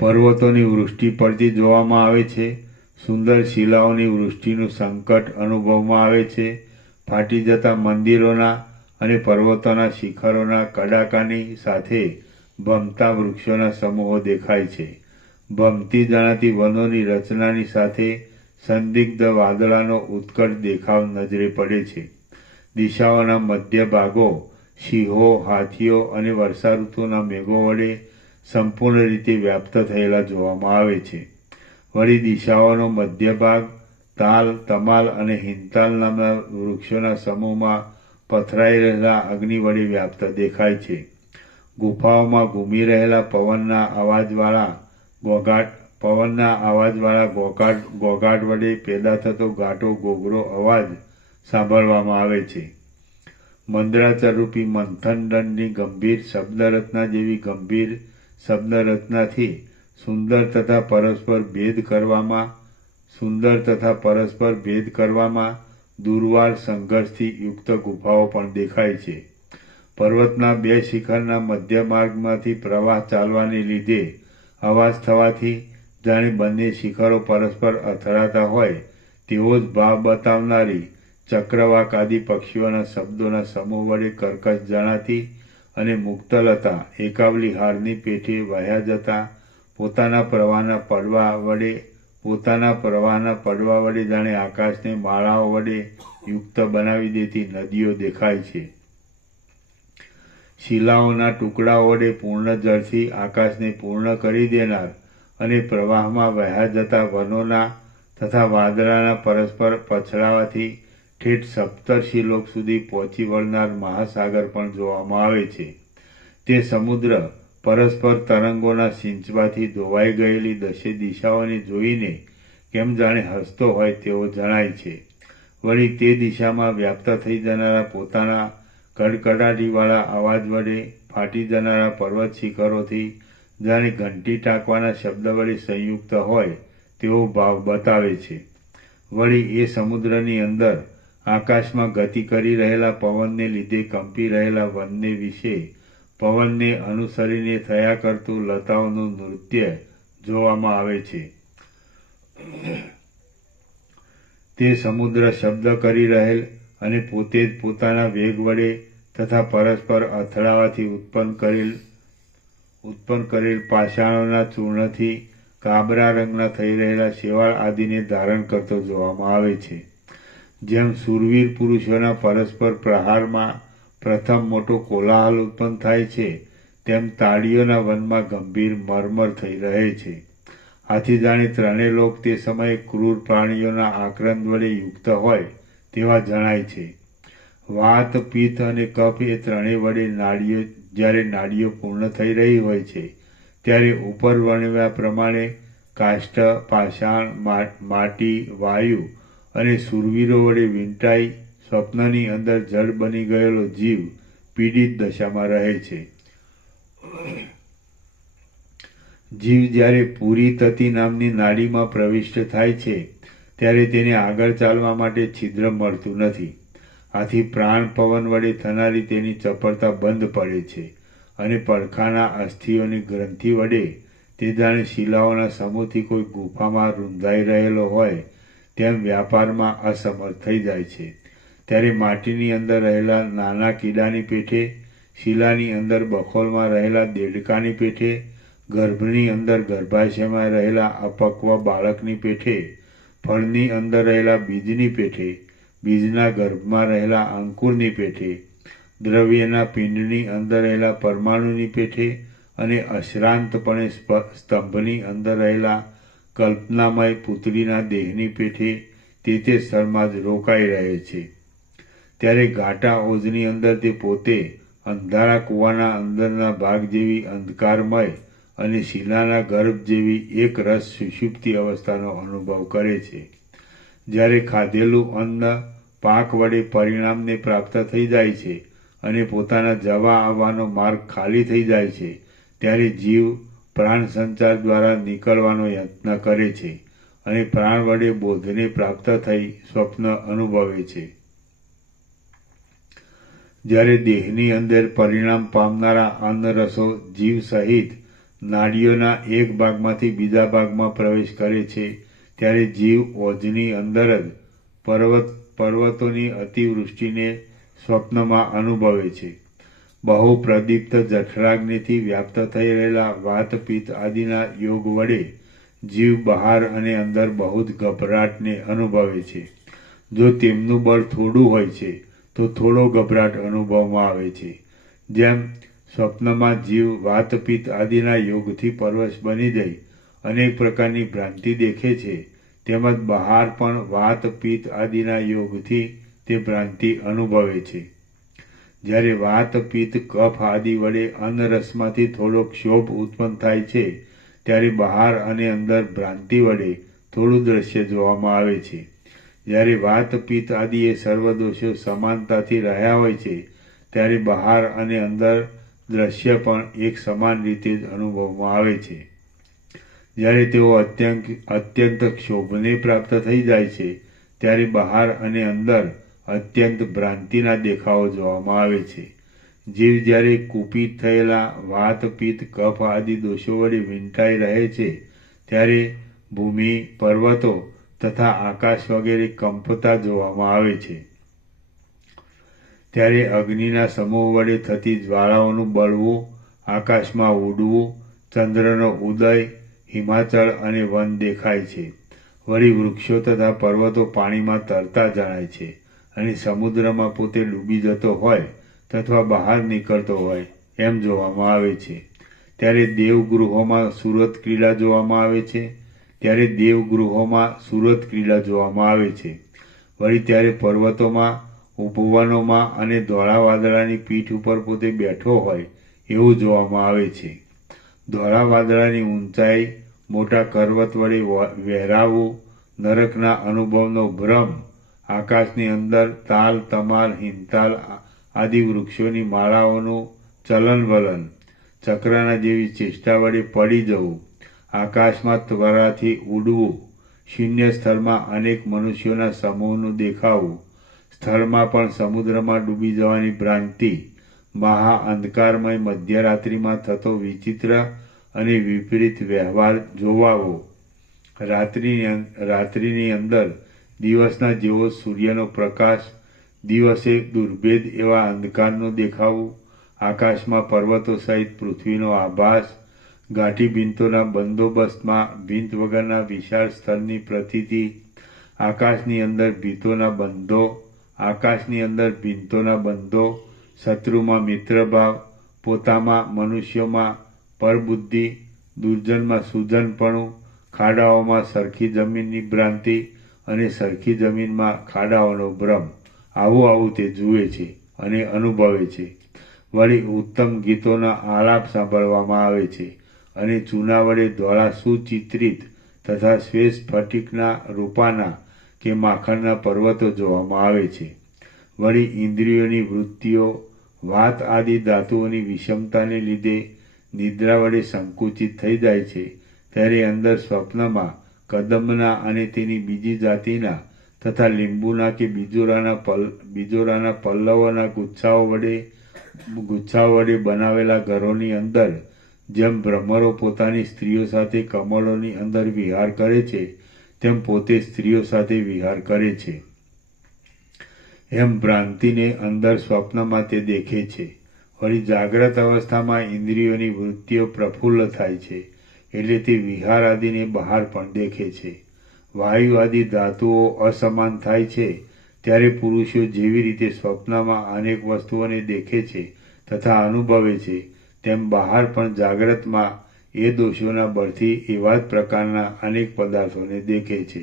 પર્વતોની વૃષ્ટિ પડતી જોવામાં આવે છે. સુંદર શિલાઓની વૃષ્ટિનું સંકટ અનુભવમાં આવે છે. ફાટી જતા મંદિરોના અને પર્વતોના શિખરોના કડાકાની સાથે ભમતા વૃક્ષોના સમૂહો દેખાય છે. ભમતી જણાતી વનોની રચનાની સાથે સંદિગ્ધ વાદળાનો ઉત્કટ દેખાવ નજરે પડે છે. દિશાઓના મધ્ય ભાગો સિંહો, હાથીઓ અને વર્ષા ઋતુના મેઘો વડે સંપૂર્ણ રીતે વ્યાપ્ત થયેલા જોવામાં આવે છે. વળી દિશાઓનો મધ્ય ભાગ તાલ, તમાલ અને હિંતાલ નામના વૃક્ષોના સમૂહમાં પથરાઈ રહેલા અગ્નિ વડે વ્યાપ્ત દેખાય છે. ગુફાઓમાં ઘૂમી રહેલા પવનના અવાજવાળા ઘોઘાટ વડે પેદા થતો ગાઢો ઘોઘરો અવાજ સાંભળવામાં આવે છે. મંદરાચરરૂપી મંથન દંડની ગંભીર શબ્દરચના જેવી ગંભીર શબ્દરચનાથી સુંદર તથા પરસ્પર ભેદ કરવામાં દુર્વાર સંઘર્ષથી યુક્ત ગુફાઓ પણ દેખાય છે. પર્વતના બે શિખરના મધ્ય માર્ગમાંથી પ્રવાહ ચાલવાને લીધે અવાજ થવાથી જાણે બંને શિખરો પરસ્પર અથડાતા હોય તેવો જ ભાવ બતાવનારી ચક્રવાક આદિ પક્ષીઓના શબ્દોના સમૂહ વડે કર્કશ જણાતી અને મુક્તલતા એકાવલી હારની પેઠે વહ્યા જતા પોતાના પ્રવાહના પડવા વડે જાણે આકાશને માળાઓ વડે યુક્ત બનાવી દેતી નદીઓ દેખાય છે. શિલાઓના ટુકડાઓ વડે પૂર્ણ જળથી આકાશને પૂર્ણ કરી દેનાર અને પ્રવાહમાં વહ્યા જતા વનોના તથા વાદળાના પરસ્પર પછડાવાથી ઠેઠ સપ્તર્ષિ લોક સુધી પહોંચી વળનાર મહાસાગર પણ જોવામાં આવે છે. તે સમુદ્ર પરસ્પર તરંગોના સિંચવાથી ધોવાઈ ગયેલી દશે દિશાઓને જોઈને કેમ જાણે હસતો હોય તેવો જણાય છે. વળી તે દિશામાં વ્યાપ્ત થઈ જનારા પોતાના કડકડાટીવાળા અવાજ વડે ફાટી જનારા પર્વત શિખરોથી જાણે ઘંટી ટાંકવાના શબ્દ વડે સંયુક્ત હોય તેવો ભાવ બતાવે છે. વળી એ સમુદ્રની અંદર આકાશમાં ગતિ કરી રહેલા પવનને લીધે કંપી રહેલા વનને વિશે પવનને અનુસરીને થયા કરતું લતાઓનું નૃત્ય જોવામાં આવે છે. તે સમુદ્ર શબ્દ કરી રહેલ અને પોતે જ પોતાના વેગ વડે તથા પરસ્પર અથડાવાથી ઉત્પન્ન કરેલ પાષાણોના ચૂર્ણથી કાબરા રંગના થઈ રહેલા શેવાળ આદિને ધારણ કરતો જોવામાં આવે છે. જેમ શૂરવીર પુરુષોના પરસ્પર પ્રહારમાં પ્રથમ મોટો કોલાહલ ઉત્પન્ન થાય છે, તેમ તાળીઓના વનમાં ગંભીર મરમર થઈ રહે છે. આથી જાણે ત્રણેય લોક તે સમયે ક્રૂર પ્રાણીઓના આક્રંદ વડે યુક્ત હોય તેવા જણાય છે. વાત, પિત્ત અને કફ એ ત્રણેય વડે જ્યારે નાડીઓ પૂર્ણ થઈ રહી હોય છે, ત્યારે ઉપર વર્ણવ્યા પ્રમાણે કાષ્ઠ, પાષાણ, માટી, વાયુ અને શૂરવીરો વડે વીંટાઈ સ્વપ્નની અંદર જડ બની ગયેલો જીવ પીડિત દશામાં રહે છે. જીવ જ્યારે પૂરી તતિ નામની નાડીમાં પ્રવિષ્ટ થાય છે, ત્યારે તેને આગળ ચાલવા માટે છિદ્ર મળતું નથી. આથી પ્રાણ પવન વડે થનારી તેની ચપળતા બંધ પડે છે અને પડખાના અસ્થિઓની ગ્રંથિ વડે તે જાણે શિલાઓના સમૂહથી કોઈ ગુફામાં રૂંધાઈ રહેલો હોય તેમ વ્યાપારમાં અસમર્થ થઈ જાય છે. ત્યારે માટીની અંદર રહેલા નાના કીડાની પેઠે, શિલાની અંદર બખોલમાં રહેલા દેડકાની પેઠે, ગર્ભની અંદર ગર્ભાશયમાં રહેલા અપક્વ બાળકની પેઠે, ફળની અંદર રહેલા બીજની પેઠે, બીજના ગર્ભમાં રહેલા અંકુરની પેઠે, દ્રવ્યના પિંડની અંદર રહેલા પરમાણુની પેઠે અને અશ્રાંતપણે સ્તંભની અંદર રહેલા કલ્પનામય પુત્રીના દેહની પેઠે તે સ્થળમાં જ રોકાઈ રહે છે. ત્યારે ઘાટા ઓજની અંદર તે પોતે અંધારા કૂવાના અંદરના ભાગ જેવી અંધકારમય અને શિલાના ગર્ભ જેવી એક રસ સુષુપ્તિ અવસ્થાનો અનુભવ કરે છે. જ્યારે ખાધેલું અન્ન પાક વડે પરિણામને પ્રાપ્ત થઈ જાય છે અને પોતાના જવા આવવાનો માર્ગ ખાલી થઈ જાય છે, ત્યારે જીવ પ્રાણ સંચાર દ્વારા નીકળવાનો યત્ન કરે છે અને પ્રાણ વડે બોધને પ્રાપ્ત થઈ સ્વપ્ન અનુભવે છે. જ્યારે દેહની અંદર પરિણામ પામનારા અન્નરસો જીવ સહિત નાડીઓના એક ભાગમાંથી બીજા ભાગમાં પ્રવેશ કરે છે, ત્યારે જીવ ઓજની અંદર જ પર્વતોની અતિવૃષ્ટિને સ્વપ્નમાં અનુભવે છે. બહુ પ્રદીપ્ત જઠરાગ્નિથી વ્યાપ્ત થઈ રહેલા વાત, પિત્ત આદિના યોગ વડે જીવ બહાર અને અંદર બહુ જ ગભરાટને અનુભવે છે. જો તેમનું બળ થોડું હોય છે તો થોડો ગભરાટ અનુભવમાં આવે છે. જેમ સ્વપ્નમાં જીવ વાત, પિત્ત આદિના યોગથી પરવશ બની જઈ અનેક પ્રકારની ભ્રાંતિ દેખે છે, તેમજ બહાર પણ વાત, પિત્ત આદિના યોગથી તે ભ્રાંતિ અનુભવે છે. જ્યારે વાત, પિત્ત, કફ આદિ વડે અન્નરસમાંથી થોડો ક્ષોભ ઉત્પન્ન થાય છે, ત્યારે બહાર અને અંદર ભ્રાંતિ વડે થોડું દ્રશ્ય જોવામાં આવે છે. જ્યારે વાત, પિત્ત આદિ એ સર્વ દોષો સમાનતાથી રહ્યા હોય છે, ત્યારે બહાર અને અંદર દ્રશ્ય પણ એક સમાન રીતે જ અનુભવવામાં આવે છે. જ્યારે તેઓ અત્યંત ક્ષોભને પ્રાપ્ત થઈ જાય છે, ત્યારે બહાર અને અંદર અત્યંત ભ્રાંતિના દેખાવો જોવામાં આવે છે. જીવ જ્યારે કુપિત થયેલા વાત, પિત્ત, કફ આદિ દોષો વડે વીંટાઈ રહે છે, ત્યારે ભૂમિ, પર્વતો તથા આકાશ વગેરે કંપતા જોવામાં આવે છે. ત્યારે અગ્નિના સમૂહ વડે થતી જ્વાળાઓનું બળવું, આકાશમાં ઉડવું, ચંદ્રનો ઉદય, હિમાચળ અને વન દેખાય છે. વળી વૃક્ષો તથા પર્વતો પાણીમાં તરતા જણાય છે અને સમુદ્રમાં પોતે ડૂબી જતો હોય તથા બહાર નીકળતો હોય એમ જોવામાં આવે છે. ત્યારે દેવગૃહોમાં સુરત ક્રીડા જોવામાં આવે છે. વળી ત્યારે પર્વતોમાં, ઉપવનોમાં અને ધોળા વાદળાની પીઠ ઉપર પોતે બેઠો હોય એવું જોવામાં આવે છે. ધોળા વાદળાની ઊંચાઈ, મોટા પર્વત વડે વહેરાવું, નરકના અનુભવનો ભ્રમ, આકાશની અંદર તાલ, તમાલ, હિંતાલ આદિ વૃક્ષોની માળાઓનું ચલનવલન, ચક્રના જેવી ચેષ્ટા વડે પડી જવું, આકાશમાં ત્વરાથી ઉડવું, શૂન્ય સ્થળમાં અનેક મનુષ્યોના સમૂહનું દેખાવું, સ્થળમાં પણ સમુદ્રમાં ડૂબી જવાની ભ્રાંતિ, મહા અંધકારમય મધ્યરાત્રિમાં થતો વિચિત્ર અને વિપરીત વ્યવહાર જોવાવો, રાત્રિની અંદર દિવસના જેવો સૂર્યનો પ્રકાશ, દિવસે દુર્ભેદ એવા અંધકારનું દેખાવું, આકાશમાં પર્વતો સહિત પૃથ્વીનો આભાસ, ગાંઠી ભીંતોના બંદોબસ્તમાં ભીંત વગરના વિશાળ સ્થળની પ્રતીતિ, આકાશની અંદર ભીંતોના બંધો, શત્રુમાં મિત્રભાવ, પોતામાં મનુષ્યોમાં પરબુદ્ધિ, દુર્જનમાં સુજનપણું, ખાડાઓમાં સરખી જમીનની ભ્રાંતિ અને સરખી જમીનમાં ખાડાઓનો ભ્રમ, આવું તે જુએ છે અને અનુભવે છે. વળી ઉત્તમ ગીતોના આલાપ સાંભળવામાં આવે છે અને ચૂના વડે ધોળા સુચિત્રિત તથા શ્વેત સ્ફટિકના રૂપાના કે માખણના પર્વતો જોવામાં આવે છે. વળી ઇન્દ્રિયોની વૃત્તિઓ વાત આદિ ધાતુઓની વિષમતાને લીધે નિદ્રા વડે સંકુચિત થઈ જાય છે, ત્યારે અંદર સ્વપ્નમાં કદંબના અને તેની બીજી જાતિના તથા લીંબુના કે બીજોરાના પલ્લવોના ગુચ્છાઓ વડે બનાવેલા ઘરોની અંદર જેમ ભ્રમરો પોતાની સ્ત્રીઓ સાથે કમળોની અંદર વિહાર કરે છે, તેમ પોતે સ્ત્રીઓ સાથે વિહાર કરે છે, એમ ભ્રાંતિને અંદર સ્વપ્નમાં તે દેખે છે. વળી જાગ્રત અવસ્થામાં ઇન્દ્રિયોની વૃત્તિઓ પ્રફુલ્લ થાય છે, એટલે તે વિહાર આદિને બહાર પણ દેખે છે. વાયુ આદિ ધાતુઓ અસમાન થાય છે, ત્યારે પુરુષો જેવી રીતે સ્વપ્નમાં અનેક વસ્તુઓને દેખે છે તથા અનુભવે છે, તેમ બહાર પણ જાગ્રતમાં એ દોષોના બળથી એવા જ પ્રકારના અનેક પદાર્થોને દેખે છે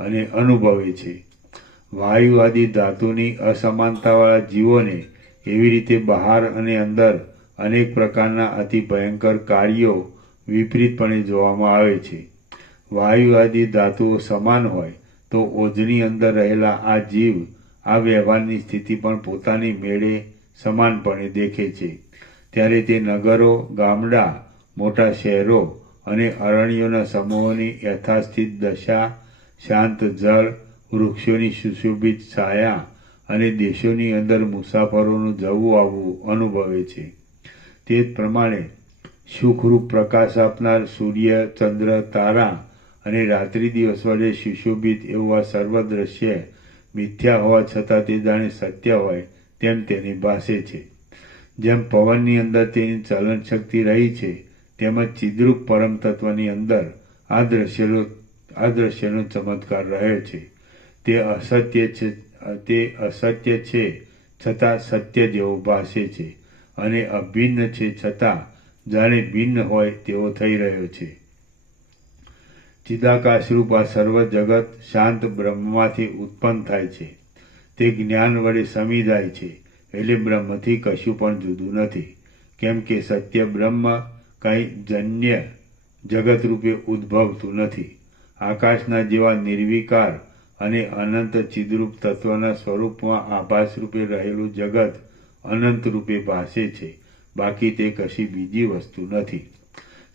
અને અનુભવે છે. વાયુ આદિ ધાતુની અસમાનતાવાળા જીવોને એવી રીતે બહાર અને અંદર અનેક પ્રકારના અતિ ભયંકર કાર્યો વિપરીતપણે જોવામાં આવે છે. વાયુ આદિ ધાતુઓ સમાન હોય તો ઓજની અંદર રહેલા આ જીવ આ વ્યવહારની સ્થિતિ પણ પોતાની મેળે સમાનપણે દેખે છે. ત્યારે તે નગરો, ગામડા, મોટા શહેરો અને અરણ્યોના સમૂહોની યથાસ્થિત દશા, શાંત જળ, વૃક્ષોની સુશોભિત છાયા અને દેશોની અંદર મુસાફરોનું જવું આવવું અનુભવે છે. તે જ પ્રમાણે સુખરૂપ પ્રકાશ આપનાર સૂર્ય, ચંદ્ર, તારા અને રાત્રિ દિવસ વડે સુશોભિત એવું આ સર્વ દ્રશ્ય મિથ્યા હોવા છતાં તે જાણે સત્ય હોય તેમ તેને ભાસે છે. જેમ પવનની અંદર તેની ચલન શક્તિ રહી છે, તેમજ ચિદ્રૂપ પરમ તત્વની અંદર આ દ્રશ્યનો ચમત્કાર રહે છે. તે અસત્ય છે છતાં સત્ય જેવો ભાસે છે અને અભિન્ન છે છતાં જાણે ભિન્ન હોય તેવો થઈ રહ્યો છે. ચિદાકાશરૂપ આ સર્વ જગત શાંત બ્રહ્મમાંથી ઉત્પન્ન થાય છે. તે જ્ઞાન વડે સમી જાય છે, એટલે બ્રહ્મથી કશું પણ જુદું નથી. કેમ કે સત્ય બ્રહ્મ કંઈ જન્ય જગતરૂપે ઉદ્ભવતું નથી. આકાશના જેવા નિર્વિકાર અને અનંત ચિદરૂપ તત્વના સ્વરૂપમાં આભાસ રૂપે રહેલું જગત અનંત રૂપે ભાસે છે, બાકી તે કશી બીજી વસ્તુ નથી.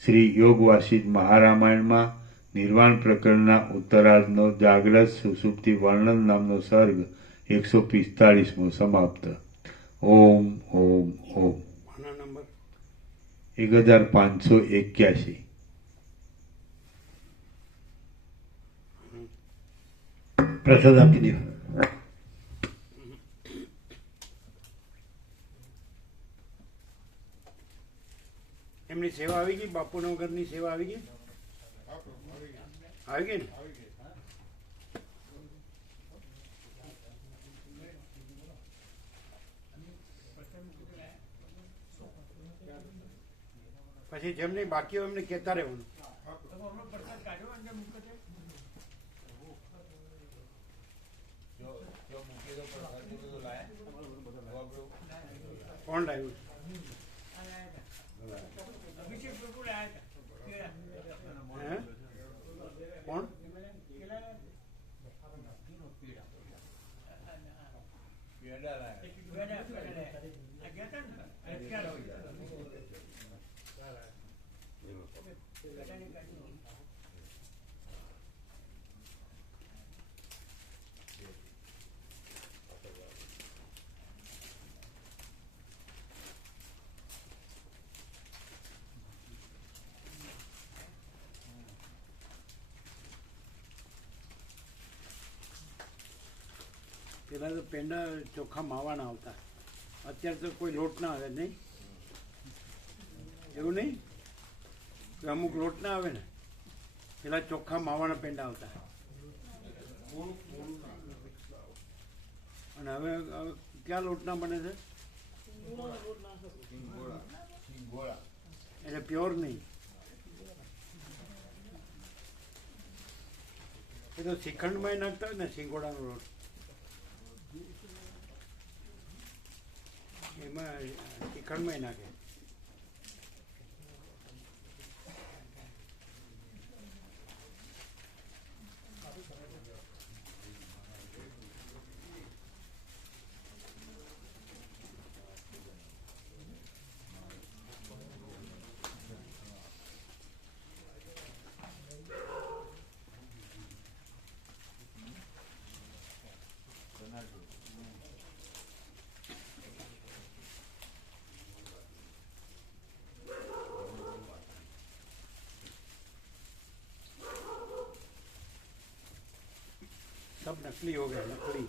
શ્રી યોગ વાસિષ્ઠ મહારામાયણમાં નિર્વાણ પ્રકરણના ઉત્તરાર્ધનો જાગ્રત સુષુપ્તિ વર્ણન નામનો સર્ગ 145મો સમાપ્ત. ઓમ ઓમ ઓમ. 1581. પ્રસાદ આપી દો. એમની સેવા આવી ગઈ, બાપુના ઘરની સેવા આવી ગઈ, આવી ગઈ ને? પછી જેમને બાકી હોય એમને કહેતા રહેવાનું. કોણ લાવ્યું? કોણ? પેલા તો પેંડા ચોખ્ખા માવાના આવતા, અત્યારે તો કોઈ લોટ ના આવે નહીં, એવું નહીં કે અમુક લોટ ના આવે ને, પેલા ચોખ્ખા માવાના પેંડા આવતા. અને હવે ક્યાં લોટના બને છે? એટલે પ્યોર નહીં, એ તો શ્રીખંડમાં નાખતા હોય ને સિંગોડાનો લોટ, એમાં શ્રીખંડમાં નાખે. सब नकली हो गया, नकली.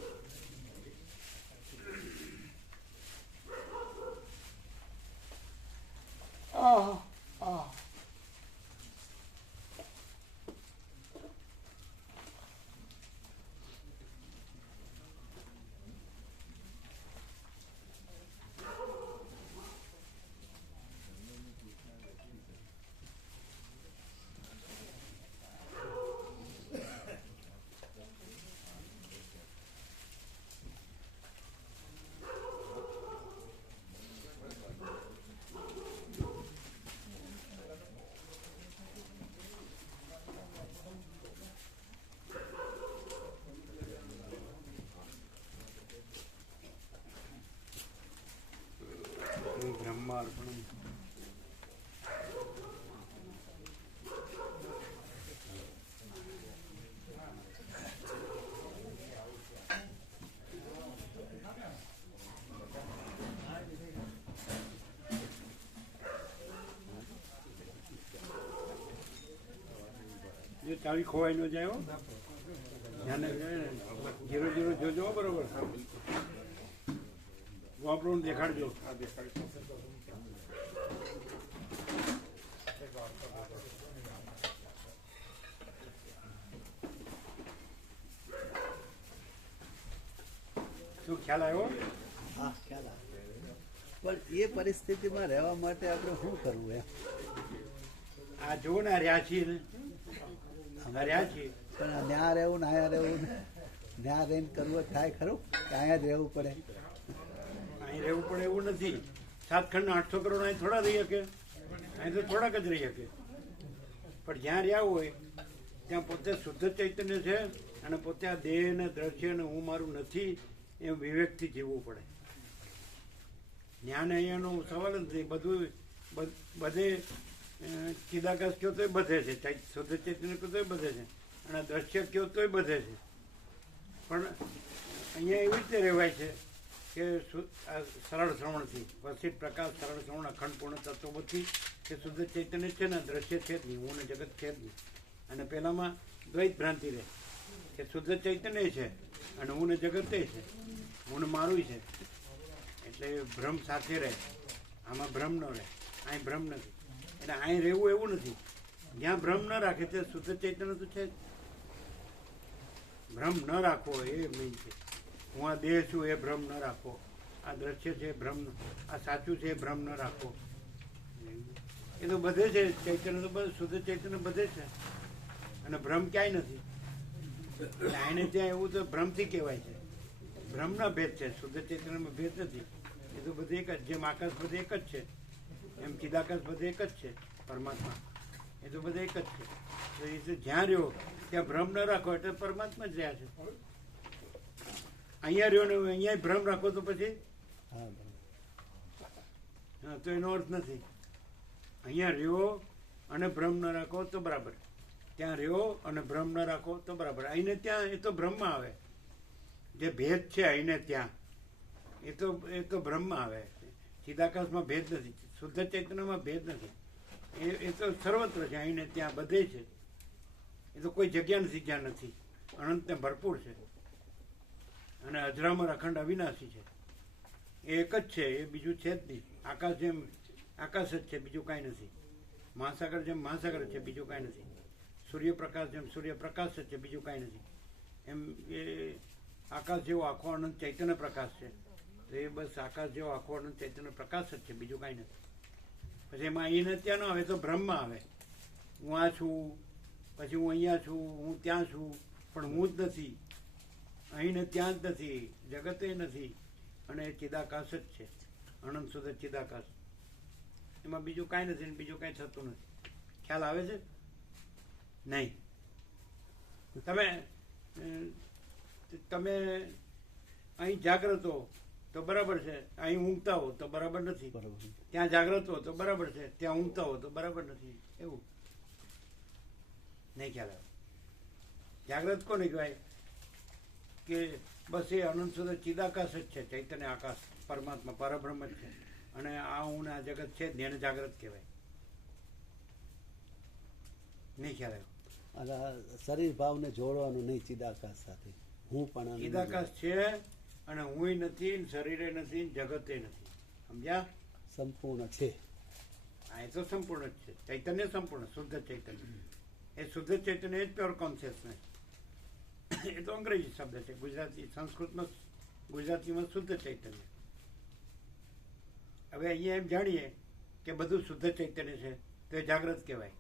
બ્રહ્માર્પણમ. જે ચાવી ખોવાઈ ન જાય, ધ્યાને જીરો જીરો જોજો બરોબર. વાપરું દેખાડજો. શું ખ્યાલ આવ્યો? હા, ખ્યાલ આવે. પણ એ પરિસ્થિતિમાં રહેવા માટે આપણે શું કરવું એમ? આ જુઓ ને, રહ્યા છીએ ને, રહ્યા છીએ. પણ આ ન્યા રહેવું ને અહીંયા રહેવું ને, ન્યા રહીને કરવું થાય ખરું કે અહીંયા જ રહેવું પડે? અહીં રહેવું પડે એવું નથી. 7 ખંડના 800 કરોડ અહીં થોડા રહી શકે, અહીં તો થોડાક જ રહી શકે. પણ જ્યાં રહ્યા હોય ત્યાં પોતે શુદ્ધ ચૈતન્ય છે, અને પોતે આ દેહ ને દ્રશ્ય ને હું મારું નથી એમ વિવેકથી જીવવું પડે. જ્ઞાન અહીંયાનો સવાલ જ નથી. બધું બધે ચિદાકાશ કયો તોય બધે છે, શુદ્ધ ચૈતન્ય કયો તોય બધે છે, અને દ્રશ્ય કયો તોય બધે છે. પણ અહીંયા એવી રીતે રહેવાય છે કે સરળ શ્રવણથી વસિત પ્રકાશ સરળ શ્રવણ અખંડ પૂર્ણ તત્વથી કે શુદ્ધ ચૈતન્ય છે ને, દ્રશ્ય છે જ નહીં, હું ને જગત છે જ નહીં. અને પહેલામાં દ્વૈત ભ્રાંતિ રહે કે શુદ્ધ ચૈતન્ય છે અને હું ને જગત છે, હું ને મારું છે. એટલે ભ્રમ સાથે રહે, આમાં ભ્રમ ન રહે, અહીં ભ્રમ નથી. એટલે અહીં રહેવું એવું નથી. જ્યાં ભ્રમ ન રાખે તે શુદ્ધ ચૈતન્ય તો છે જ. ભ્રમ ન રાખવો એ મેઇન છે. હું આ દેહ છું એ ભ્રમ ન રાખો, આ દ્રશ્ય છે ભ્રમ, આ સાચું છે એ ભ્રમ ન રાખો. એ તો બધે છે, ચૈતન્ય તો બધું શુદ્ધ ચૈતન્ય બધે છે, અને ભ્રમ ક્યાંય નથી. આને ત્યાં એવું તો ભ્રમથી કહેવાય છે. ભ્રમના ભેદ છે, શુદ્ધ ચૈતન્યમાં ભેદ નથી. એ તો બધે એક જ, જેમ આકાશ બધે એક જ છે એમ ચિદાકાશ બધે એક જ છે. પરમાત્મા એ તો બધે એક જ છે. તો એ તો જ્યાં રહ્યો ત્યાં ભ્રમ ન રાખો એટલે પરમાત્મા જ રહ્યા છે. અહીંયા રહ્યો ને અહીંયા ભ્રમ રાખો તો પછી હા બરાબર. હા તો એનો અર્થ નથી. અહીંયા રહ્યો અને ભ્રમ ન રાખો તો બરાબર, ત્યાં રહ્યો અને ભ્રમ ન રાખો તો બરાબર. અહીંને ત્યાં એ તો ભ્રમમાં આવે. જે ભેદ છે અહીંને ત્યાં એ તો ભ્રમમાં આવે. ચિદાકાશમાં ભેદ નથી, શુદ્ધ ચૈતન્યમાં ભેદ નથી. એ તો સર્વત્ર છે, અહીંને ત્યાં બધે છે. એ તો કોઈ જગ્યા નથી જ્યાં નથી, અનંતને ભરપૂર છે અને અજરામર અખંડ અવિનાશી છે. એ એક જ છે, એ બીજું છે જ નહીં. આકાશ જેમ આકાશ જ છે, બીજું કાંઈ નથી. મહાસાગર જેમ મહાસાગર છે, બીજું કાંઈ નથી. સૂર્યપ્રકાશ જેમ સૂર્યપ્રકાશ જ છે, બીજું કાંઈ નથી. એમ એ આકાશ જેવો આખો અનંત ચૈતન્ય પ્રકાશ છે, તો એ બસ આકાશ જેવો આખો અનંત ચૈતન્ય પ્રકાશ જ છે, બીજું કાંઈ નથી. પછી એમાં અહીંને ત્યાં ન આવે તો ભ્રમમાં આવે. હું આ છું, પછી હું અહીંયા છું, હું ત્યાં છું, પણ હું જ નથી. અહીંને ત્યાં જ નથી, જગતે નથી, અને એ ચિદાકાશ જ છે, અનંત સુધી ચિદાકાશ. એમાં બીજું કાંઈ નથી ને બીજું કાંઈ થતું નથી. ખ્યાલ આવે છે? નહીં. તમે અહીં જાગ્રત હો તો બરાબર છે, અહીં ઊંઘતા હો તો બરાબર નથી. બરાબર. ત્યાં જાગ્રત હો તો બરાબર છે, ત્યાં ઊંઘતા હો તો બરાબર નથી. એવું નહીં ખ્યાલ આવે. જાગ્રત કોને કહેવાય? કે બસ એ અનંત સુધી ચિદાકાશ જ છે, ચૈતન્ય આકાશ, પરમાત્મા પરબ્રહ્મ જ છે, અને આ હું ને આ જગત છે જ નહીં, એને જાગ્રત કહેવાય. નહીં ખ્યાલ આવ્યો? અને આ શરીર ભાવને જોડવાનું નહીં ચિદાકાશ સાથે. હું પણ ચિદાકાશ છે અને હુંય નથી ને શરીરે નથી ને જગતે નથી. સમજ્યા? સંપૂર્ણ છે. આ એ તો સંપૂર્ણ જ છે. ચૈતન્ય સંપૂર્ણ, શુદ્ધ ચૈતન્ય. એ શુદ્ધ ચૈતન્ય એ જ પ્યોર કોન્શિયસનેસ. એ તો અંગ્રેજી શબ્દ છે. ગુજરાતીમાં શુદ્ધ ચૈતન્ય. હવે અહીંયા એમ જાણીએ કે બધું શુદ્ધ ચૈતન્ય છે તો એ જાગ્રત કહેવાય.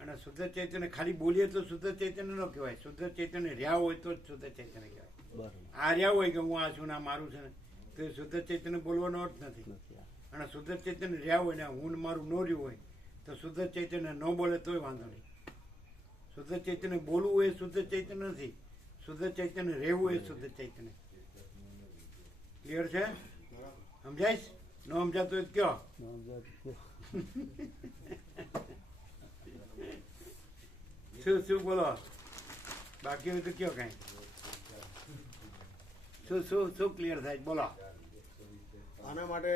અને શુદ્ધ ચૈતન્ય ખાલી બોલીએ તો શુદ્ધ ચૈતન્ય ન કહેવાય. શુદ્ધ ચૈતન્ય રહ્યા હોય તો જ શુદ્ધ ચૈતન્ય કહેવાય. બરાબર. આ રહ્યા હોય કે હું આ છું ને આ મારું છે ને, તો એ શુદ્ધ ચૈતન્ય બોલવાનો અર્થ નથી. નથી આ. અને શુદ્ધ ચૈતન્ય રહ્યા હોય ને હું ને મારું ન રહ્યું હોય તો શુદ્ધ ચૈતન્ય ન બોલે તોય વાંધો નહીં. શુદ્ધ ચૈતન્ય બોલવું એ શુદ્ધ ચૈતન્ય નથી. શુદ્ધ ચૈતન્ય રહેવું એ શુદ્ધ ચૈતન્ય. ક્લિયર છે? સમજાય? ન સમજાતું હોય તો કયો. શું બોલો? બાકી હોય તો કયો કઈ. શું ક્લિયર થાય બોલો. આના માટે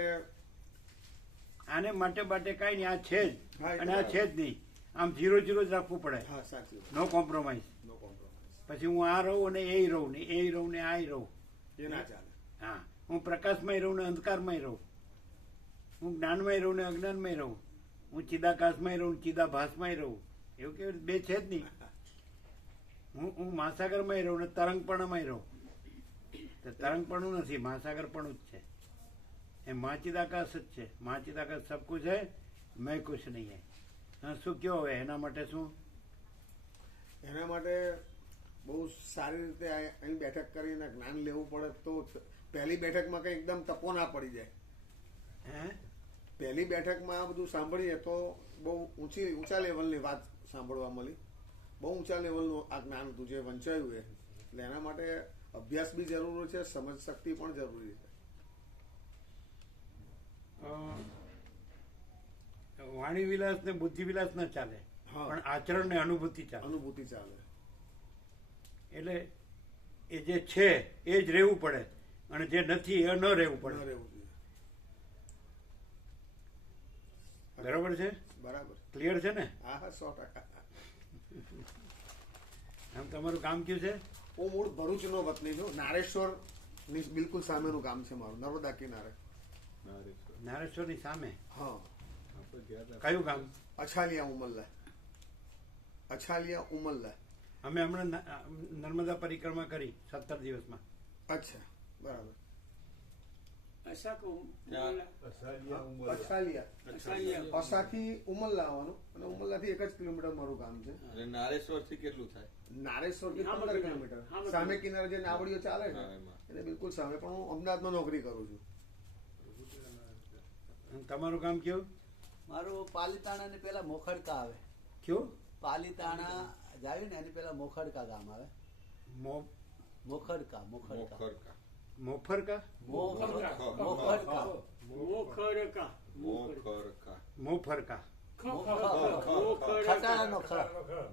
આને માટે કાંઈ નહીં. આ છે જ હા, એ અને આ છે જ નહીં. આમ 0-0 જ રાખવું પડે. હા સાચી વાત. No compromise. No compromise. પછી હું આ રહું અને એ રહું ને એ રહું ને આ રહું. એ ના ચાલે. હા, હું પ્રકાશમાં રહું ને અંધકારમાં રહું. હું જ્ઞાનમાં રહું ને અજ્ઞાનમાં રહું. હું ચિદાકાશમાં રહું ને ચિદાભાસમાં રહું. એવું કેવું? બે છે જ નહીં. હું મહાસાગરમાં રહું ને તરંગપણમાં રહું. તો તરંગપણું નથી, મહાસાગરપણું જ છે. એ મહાચિદાકાશ જ છે. મહાચિદાકાશ સબ કુછ હૈ, મેં કુછ નહીં હૈ. હા, શું કયો હવે એના માટે? શું એના માટે બહુ સારી રીતે અહીં બેઠક કરીને જ્ઞાન લેવું પડે તો પહેલી બેઠકમાં કંઈ એકદમ તપો ના પડી જાય. હે? પહેલી બેઠકમાં આ બધું સાંભળીએ તો બહુ ઊંચા લેવલની વાત સાંભળવા મળી. બહુ ઊંચા લેવલનું આ જ્ઞાન હતું જે વંચાયું એ. એટલે એના માટે અભ્યાસ બી જરૂરી છે, સમજ શક્તિ પણ જરૂરી છે. વાણી વિલાસ ને બુદ્ધિ વિલાસ ના ચાલે, હા. પણ આચરણ ને અનુભૂતિ ચાલે. અનુભૂતિ ચાલે. એટલે એ જે છે એ જ રહેવું પડે અને જે નથી એ ન રહેવું ન પડે. રહેવું જોઈએ. બરાબર છે? બરાબર. ક્લિયર છે ને? હા હા 100%. આમ તમારું કામ કયું છે? હું મૂળ ભરૂચનો વતની છું. નારેશ્વર ની બિલકુલ સામેનું ગામ છે મારું, નર્મદા કિનારે. નારેશ્વરની સામે. હા. કયું ગામ? અછાલિયા ઉમલ્લા. અછાલિયા ઉમલ્લા. અમે હમણાં નર્મદા પરિક્રમા કરી 17 દિવસમાં. અચ્છા, બરાબર. અછાલિયા. અસાથી ઉમલ્લા આવવાનું અને ઉમલ્લાથી 1 જ કિલોમીટર મારું ગામ છે. એટલે નારેશ્વર થી કેટલું થાય? નારેશ્વર થી 15 કિલોમીટર. સામે કિનારે જે નાવડીઓ ચાલે છે હા, એમાં. એને બિલકુલ સામે. પણ હું અમદાવાદમાં નોકરી કરું છું. અને તમારું ગામ કયું? મારું પાલીતાણા ની પેલા મોખડકા આવે. કયું? પાલીતાણા જાયું ને એની પેલા મોખડકા ગામ આવે. મોખરકા મોખરકા મોખરકા મોફરકા મોખરકા મોખરકા મોખરકા મોફરકા ખટારાનો ખ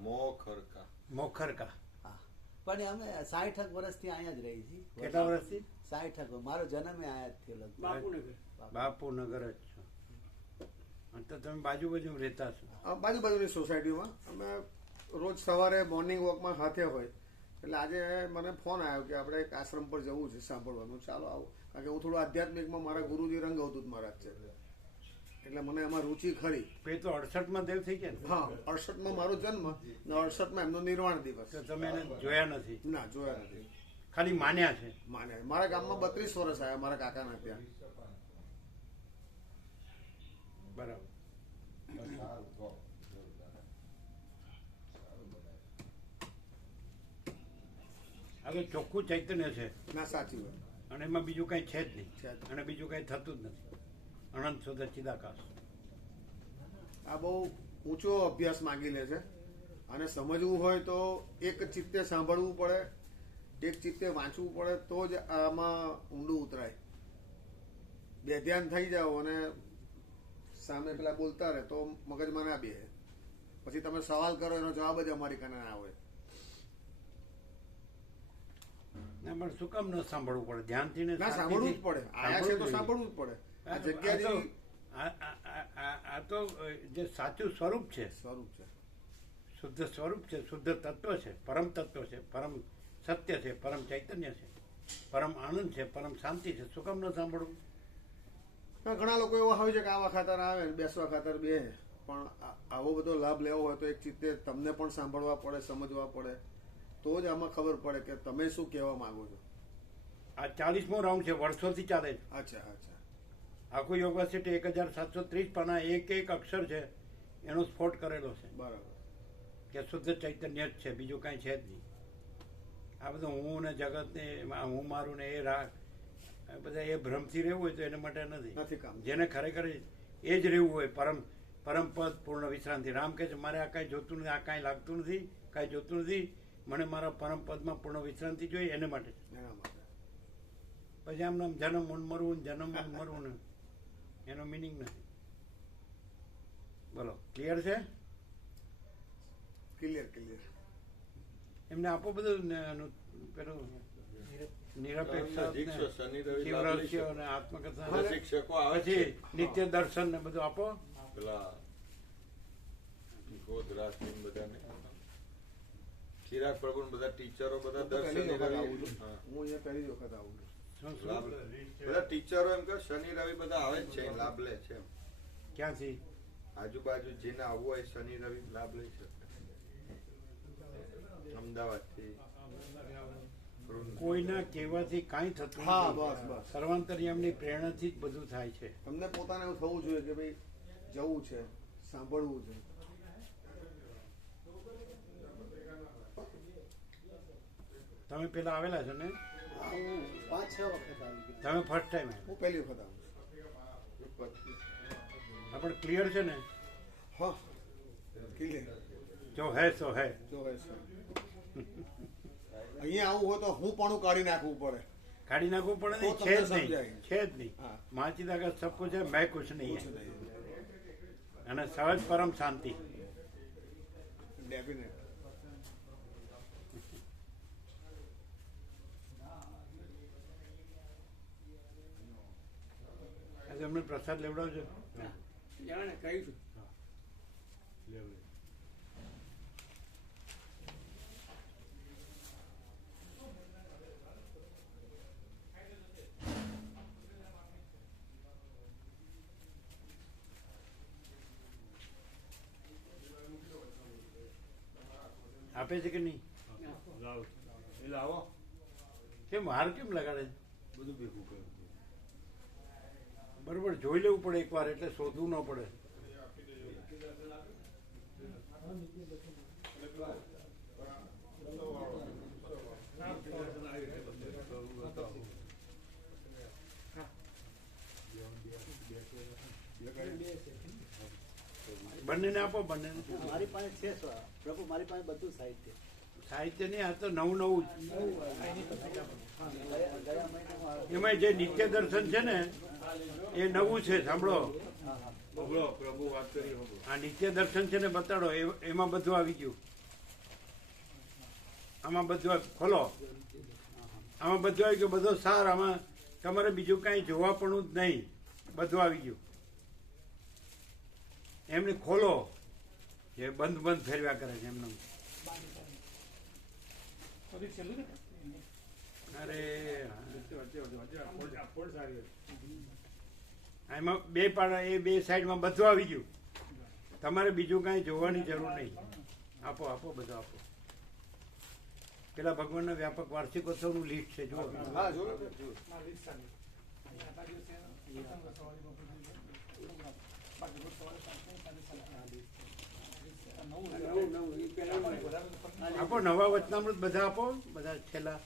મોખરકા મોખરકા હા. પણ અમે 60 વર્ષથી અહીંયા જ રહી છીએ. કેટલા વર્ષથી 60 મારો જન્મ અહીંયા જ થયેલો છે. બાપુનગર બાપુનગર જ છો અને તો તમે બાજુ બાજુ રહેતા છો બાજુની સોસાયટીમાં અમે રોજ સવારે મોર્નિંગ વોકમાં સાથે હોય એટલે આજે મને ફોન આવ્યો કે આપણે એક આશ્રમ પર જવું છે સાંભળવાનું, ચાલો આવો. કારણ કે હું થોડું આધ્યાત્મિકમાં મારા ગુરુજી રંગ અવધૂત મહારાજ છે એટલે મને એમાં રુચિ ખરી. એ તો 68માં દેવ થઈ ગયા ને હા, 68માં મારો જન્મ ને 68માં એમનો નિર્વાણ દિવસ. તો તમે એને જોયા નથી ના, જોયા નથી. ખાલી માન્યા છે માને મારા ગામમાં 32 વર્ષ આવ્યા મારા કાકાના ત્યાં. બરાબર આ તો ચોખ્ખું ચૈતન્ય છે ના, સાચી વાત અને એમાં બીજું કઈ છે જ નહીં છે જ. અને બીજું કઈ થતું જ નથી. અનંત શુદ્ધ ચિદાકાશ. આ બહુ ઊંચો અભ્યાસ માંગી લે છે અને સમજવું હોય તો એક ચિત્તે સાંભળવું પડે, એક ચિત્તે વાંચવું પડે તો જ આમાં ઊંડું ઉતરાય. બે ધ્યાન થઈ જાઓ અને સામે પેલા બોલતા રહે તો મગજમાં ના બે. પછી તમે સવાલ કરો એનો જવાબ જ અમારી કને ના હોય. ના પણ શું કામ ન સાંભળવું પડે ધ્યાનથી ને ના, સાંભળવું જ પડે. આયા છે તો સાંભળવું જ પડે. આ જગ્યા આ તો જે સાચું સ્વરૂપ છે, સ્વરૂપ છે. શુદ્ધ સ્વરૂપ છે, શુદ્ધ તત્વ છે, પરમ તત્વ છે, પરમ સત્ય છે, પરમ ચૈતન્ય છે, પરમ આનંદ છે, પરમ શાંતિ છે. શું કામ ન સાંભળવું? ઘણા લોકો એવા હોય છે કે આવા ખાતર આવે ને બેસવા ખાતર બે, પણ આવો બધો લાભ લેવો હોય તો એક ચિત્તે તમને પણ સાંભળવા પડે, સમજવા પડે તો જ આમાં ખબર પડે કે તમે શું કહેવા માંગો છો. આ 40મો રાઉન્ડ છે, વર્ષોથી ચાલે છે. અચ્છા અચ્છા. આખું યુનિવર્સિટી 1730 પાના એક એક અક્ષર છે એનો સ્ફોટ કરેલો છે બરાબર. કે શુદ્ધ ચૈતન્ય જ છે, બીજું કાંઈ છે જ નહીં. આ બધું હું ને જગત ને હું મારું ને એ રાગ બધા એ ભ્રમથી રહેવું હોય તો એને માટે નથી કામ. જેને ખરેખર એ જ રહેવું હોય પરમ પદ પૂર્ણ વિશ્રાંતિ. રામ કહે છે મારે આ કાંઈ જોતું નથી, આ કાંઈ લાગતું નથી, કાંઈ જોતું નથી, મને મારા પરમ પદમાં પૂર્ણ વિશ્રાંતિ જોઈએ એને માટે. એના માટે પછી આમ જન્મ મરવું ને એનો મિનિંગ નથી. બોલો, ક્લિયર છે? ક્લિયર. એમને આપો બધું પેલું નિરપેક્ષ શિક્ષો શનિ રવિ લાભ લઈ શિવરહસ્ય શકો. અને આત્મકથા બધા શિક્ષકો આવે છે પછી નિત્ય દર્શન ને બધું આપો. પેલા ગોધરા સિંહ બધાને ચિરાગ પ્રભુ ને બધા ટીચરો બધા દર પહેલી શનિ વખત રવિ આવું છું. હા. હું અહીંયા પહેલી વખત આવું છું. શું લાભ બધા ટીચરો એમ કે શનિ રવિ બધા આવે જ છે લાભ લે છે એમ. ક્યાંથી? આજુબાજુ જેને આવવું હોય શનિ રવિ લાભ લઈ શકે. અમદાવાદ થી કોઈના કહેવાથી કાંઈ થતું હા, નથી. બસ. સર્વાંતર્યામની પ્રેરણાથી જ બધું થાય છે. તમને પોતાને એવું થવું જોઈએ કે ભાઈ જવું છે, સાંભળવું છે. તમે પેલા આવેલા છો ને? હું 5-6 વખત આવી ગયો. તમે ફર્સ્ટ ટાઈમ આવ્યા? હું પહેલી વખત આવું છું. આપણે ક્લિયર છે ને? હા, ક્લિયર. જો હે સો હે. જો હોય છે. અહીંયા આવું હોય તો હું પણ કાઢી નાખવું પડે. કાઢી નાખવું પડે તો નહીં, તમને છે જ સમજાય. નહીં, છે જ નહીં. હા. માચી દાગા સબ કુછ है, मैं कुछ नहीं પૂછું है. નહીં. અને સહજ પરમ શાંતિ. ડેફિનેટ. આજે અમને પ્રસાદ લેવડાવજો. જાણે કહીશું. આપે છે કે નહીં? કેમ હાર કેમ લગાડે છે? બધું ભેગું કર્યું. બરોબર જોઈ લેવું પડે એકવાર, એટલે શોધવું ન પડે. બંનેને આપો, બંનેને. મારી પાસે છે પ્રભુ, મારી પાસે બધું સાહિત્ય. સાહિત્ય નહીં, આ તો નવું નવું જ. ગયા મહિનામાં એમાં જે નિત્ય દર્શન છે ને એ નવું છે. સાંભળો, પ્રભુ વાત કરી આ નિત્ય દર્શન છે ને બતાડો, એમાં બધું આવી ગયું. આમાં બધું ખોલો, આમાં બધું આવી ગયું, બધો સાર. આમાં તમારે બીજું કાંઈ જોવા પણ જ નહીં, બધું આવી ગયું. એમને ખોલો, જે બંધ બંધ ફેરવ્યા કરે છે એમને. અરે એમાં બે પાડા, એ બે સાઈડમાં બધું આવી ગયું. તમારે બીજું કાંઈ જોવાની જરૂર નહીં. આપો આપો, બધું આપો. પેલા ભગવાનના વ્યાપક વાર્ષિકોત્સવનું લિસ્ટ છે, જુઓ. હા જોયું આપો નવા વચનામૃત બધા આપો, બધા છેલ્લા.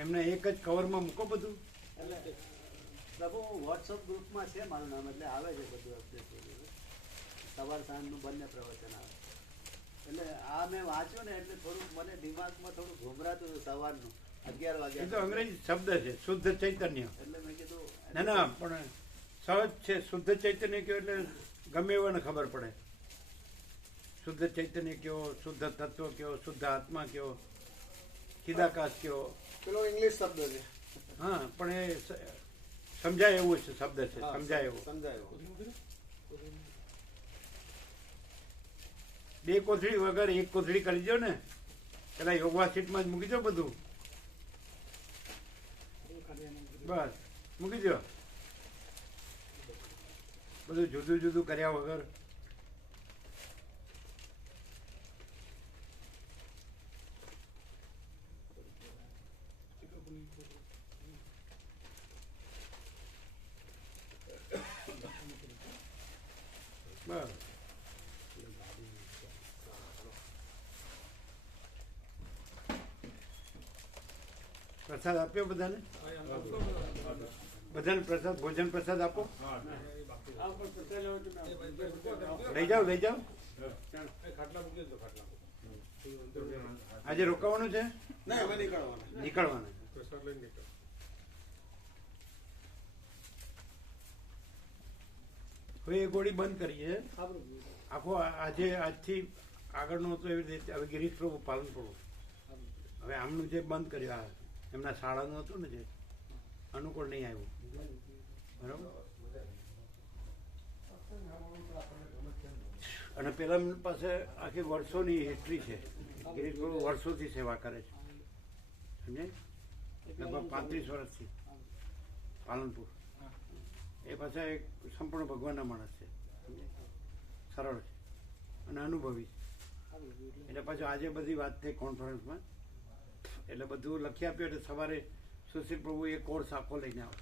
એમને એક જ કવરમાં મૂકો બધું. એટલે પ્રભુ વોટ્સઅપ ગ્રુપમાં છે મારું નામ, એટલે આવે છે બધું અપડેટ. સવાર સાંજનું બંને પ્રવચન આવે. એટલે આ મેં વાંચ્યું ને એટલે થોડુંક મને દિમાગમાં થોડું ઘુમરાતું હતું સવારનું 11 એ વાગ્યા. તો અંગ્રેજી શબ્દ છે, શુદ્ધ ચૈતન્ય. એટલે મેં કીધું ના ના, પણ સહજ છે. શુદ્ધ ચૈતન્ય કયો એટલે ગમે એવાને ખબર પડે. શુદ્ધ ચૈતન્ય કયો, શુદ્ધ તત્વ કયો, શુદ્ધ આત્મા કયો, ચિદાકાશ કયો. પેલો ઇંગ્લિશ શબ્દ છે. હા, પણ એ સમજાય એવું છે, શબ્દ છે, સમજાય એવું. સમજાયો. બે કોથળી વગર એક કોથળી કરી દો ને, પેલા યોગા સીટમાં જ મૂકી દો બધું. બસ મૂકી દો બધું જુદું જુદું કર્યા વગર. બસ પ્રસાદ આપ્યો બધાને? બધાને પ્રસાદ, ભોજન પ્રસાદ આપો. લઈ જાઓ, લઈ જાઓ. આજે રોકાવાનું છે? નહીં હવે નીકળવાના. નીકળવાના. હવે એ ગોળી બંધ કરી છે આખો. આજે આજથી આગળનો હતો એવી રીતે હવે ગિરીશ પ્રભુ પાલનપુર. હવે આમનું જે બંધ કર્યું, આ એમના શાળાનું હતું ને, જે અનુકૂળ નહીં આવ્યું. બરાબર. અને પેલા પાસે આખી વર્ષોની હિસ્ટ્રી છે. ગિરીશ પ્રભુ વર્ષોથી સેવા કરે છે, સમજે? લગભગ 35 વર્ષથી પાલનપુર. એ પાછા એક સંપૂર્ણ ભગવાનના માણસ છે, સરળ છે અને અનુભવી છે. એટલે પાછું આજે બધી વાત થઈ કોન્ફરન્સમાં, એટલે બધું લખી આપ્યું. એટલે સવારે સુશીલ પ્રભુ એ કોર્સ આખો લઈને આવે,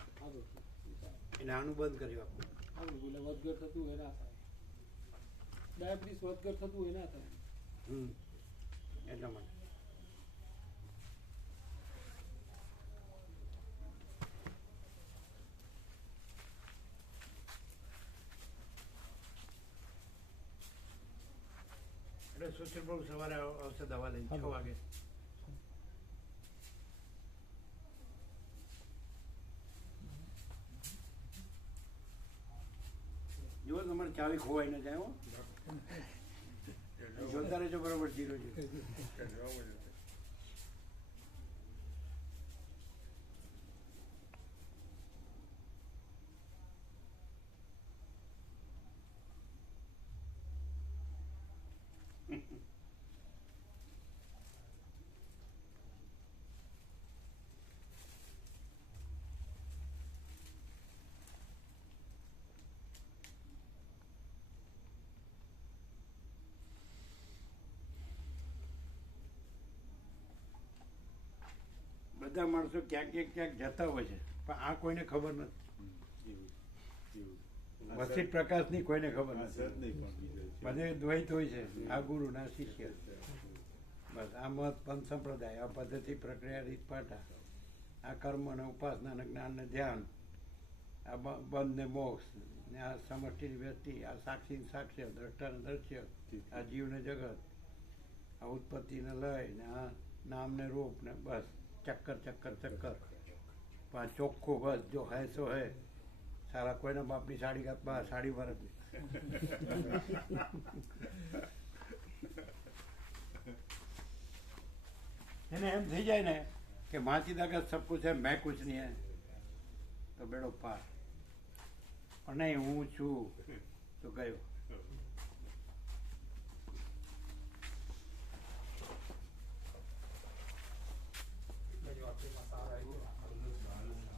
એટલે આનું બંધ કર્યું આખું. વધઘટ થતું હોય ના થાય, ડાયાબિટીસ વધઘટ થતું હોય ના થાય. એટલા માટે એટલે સુશીલ પ્રભુ સવારે આવશે દવા લઈને 6 વાગે. જુઓ તમારે ચાવી ખોવાઈ ન જાય. હો, જોતા રહેજો બરોબર. 0 બધા માણસો ક્યાંક ક્યાંક જતા હોય છે, પણ આ કોઈને ખબર નથી. વસિત પ્રકાશની કોઈને ખબર નથી. બધે દ્વૈત હોય છે, આ ગુરુ ના શિષ્ય. બસ આ મત પંથ સંપ્રદાય, આ પદ્ધતિ, પ્રક્રિયા, રીત પાટા, આ કર્મ અને ઉપાસના અને જ્ઞાન ને ધ્યાન, આ બંધ ને મોક્ષ ને આ સમષ્ટિની વ્યક્તિ, આ સાક્ષી ને સાક્ષ્ય, દ્રષ્ટા ને દ્રશ્ય, આ જીવ ને જગત, આ ઉત્પત્તિ ને લય ને આ નામ ને રૂપ ને બસ ચક્કર ચક્કર ચક્કર. પણ આ ચોખ્ખું બસ જો હૈ સો હૈ. સારા કોઈના બાપની સાડી કાપવા સાડી ભરત એને એમ થઈ જાય ને કે માચી દાગત સબ કુછ है मैं कुछ नहीं है તો બેડો પાર. પણ નહીં હું છું તો ગયો.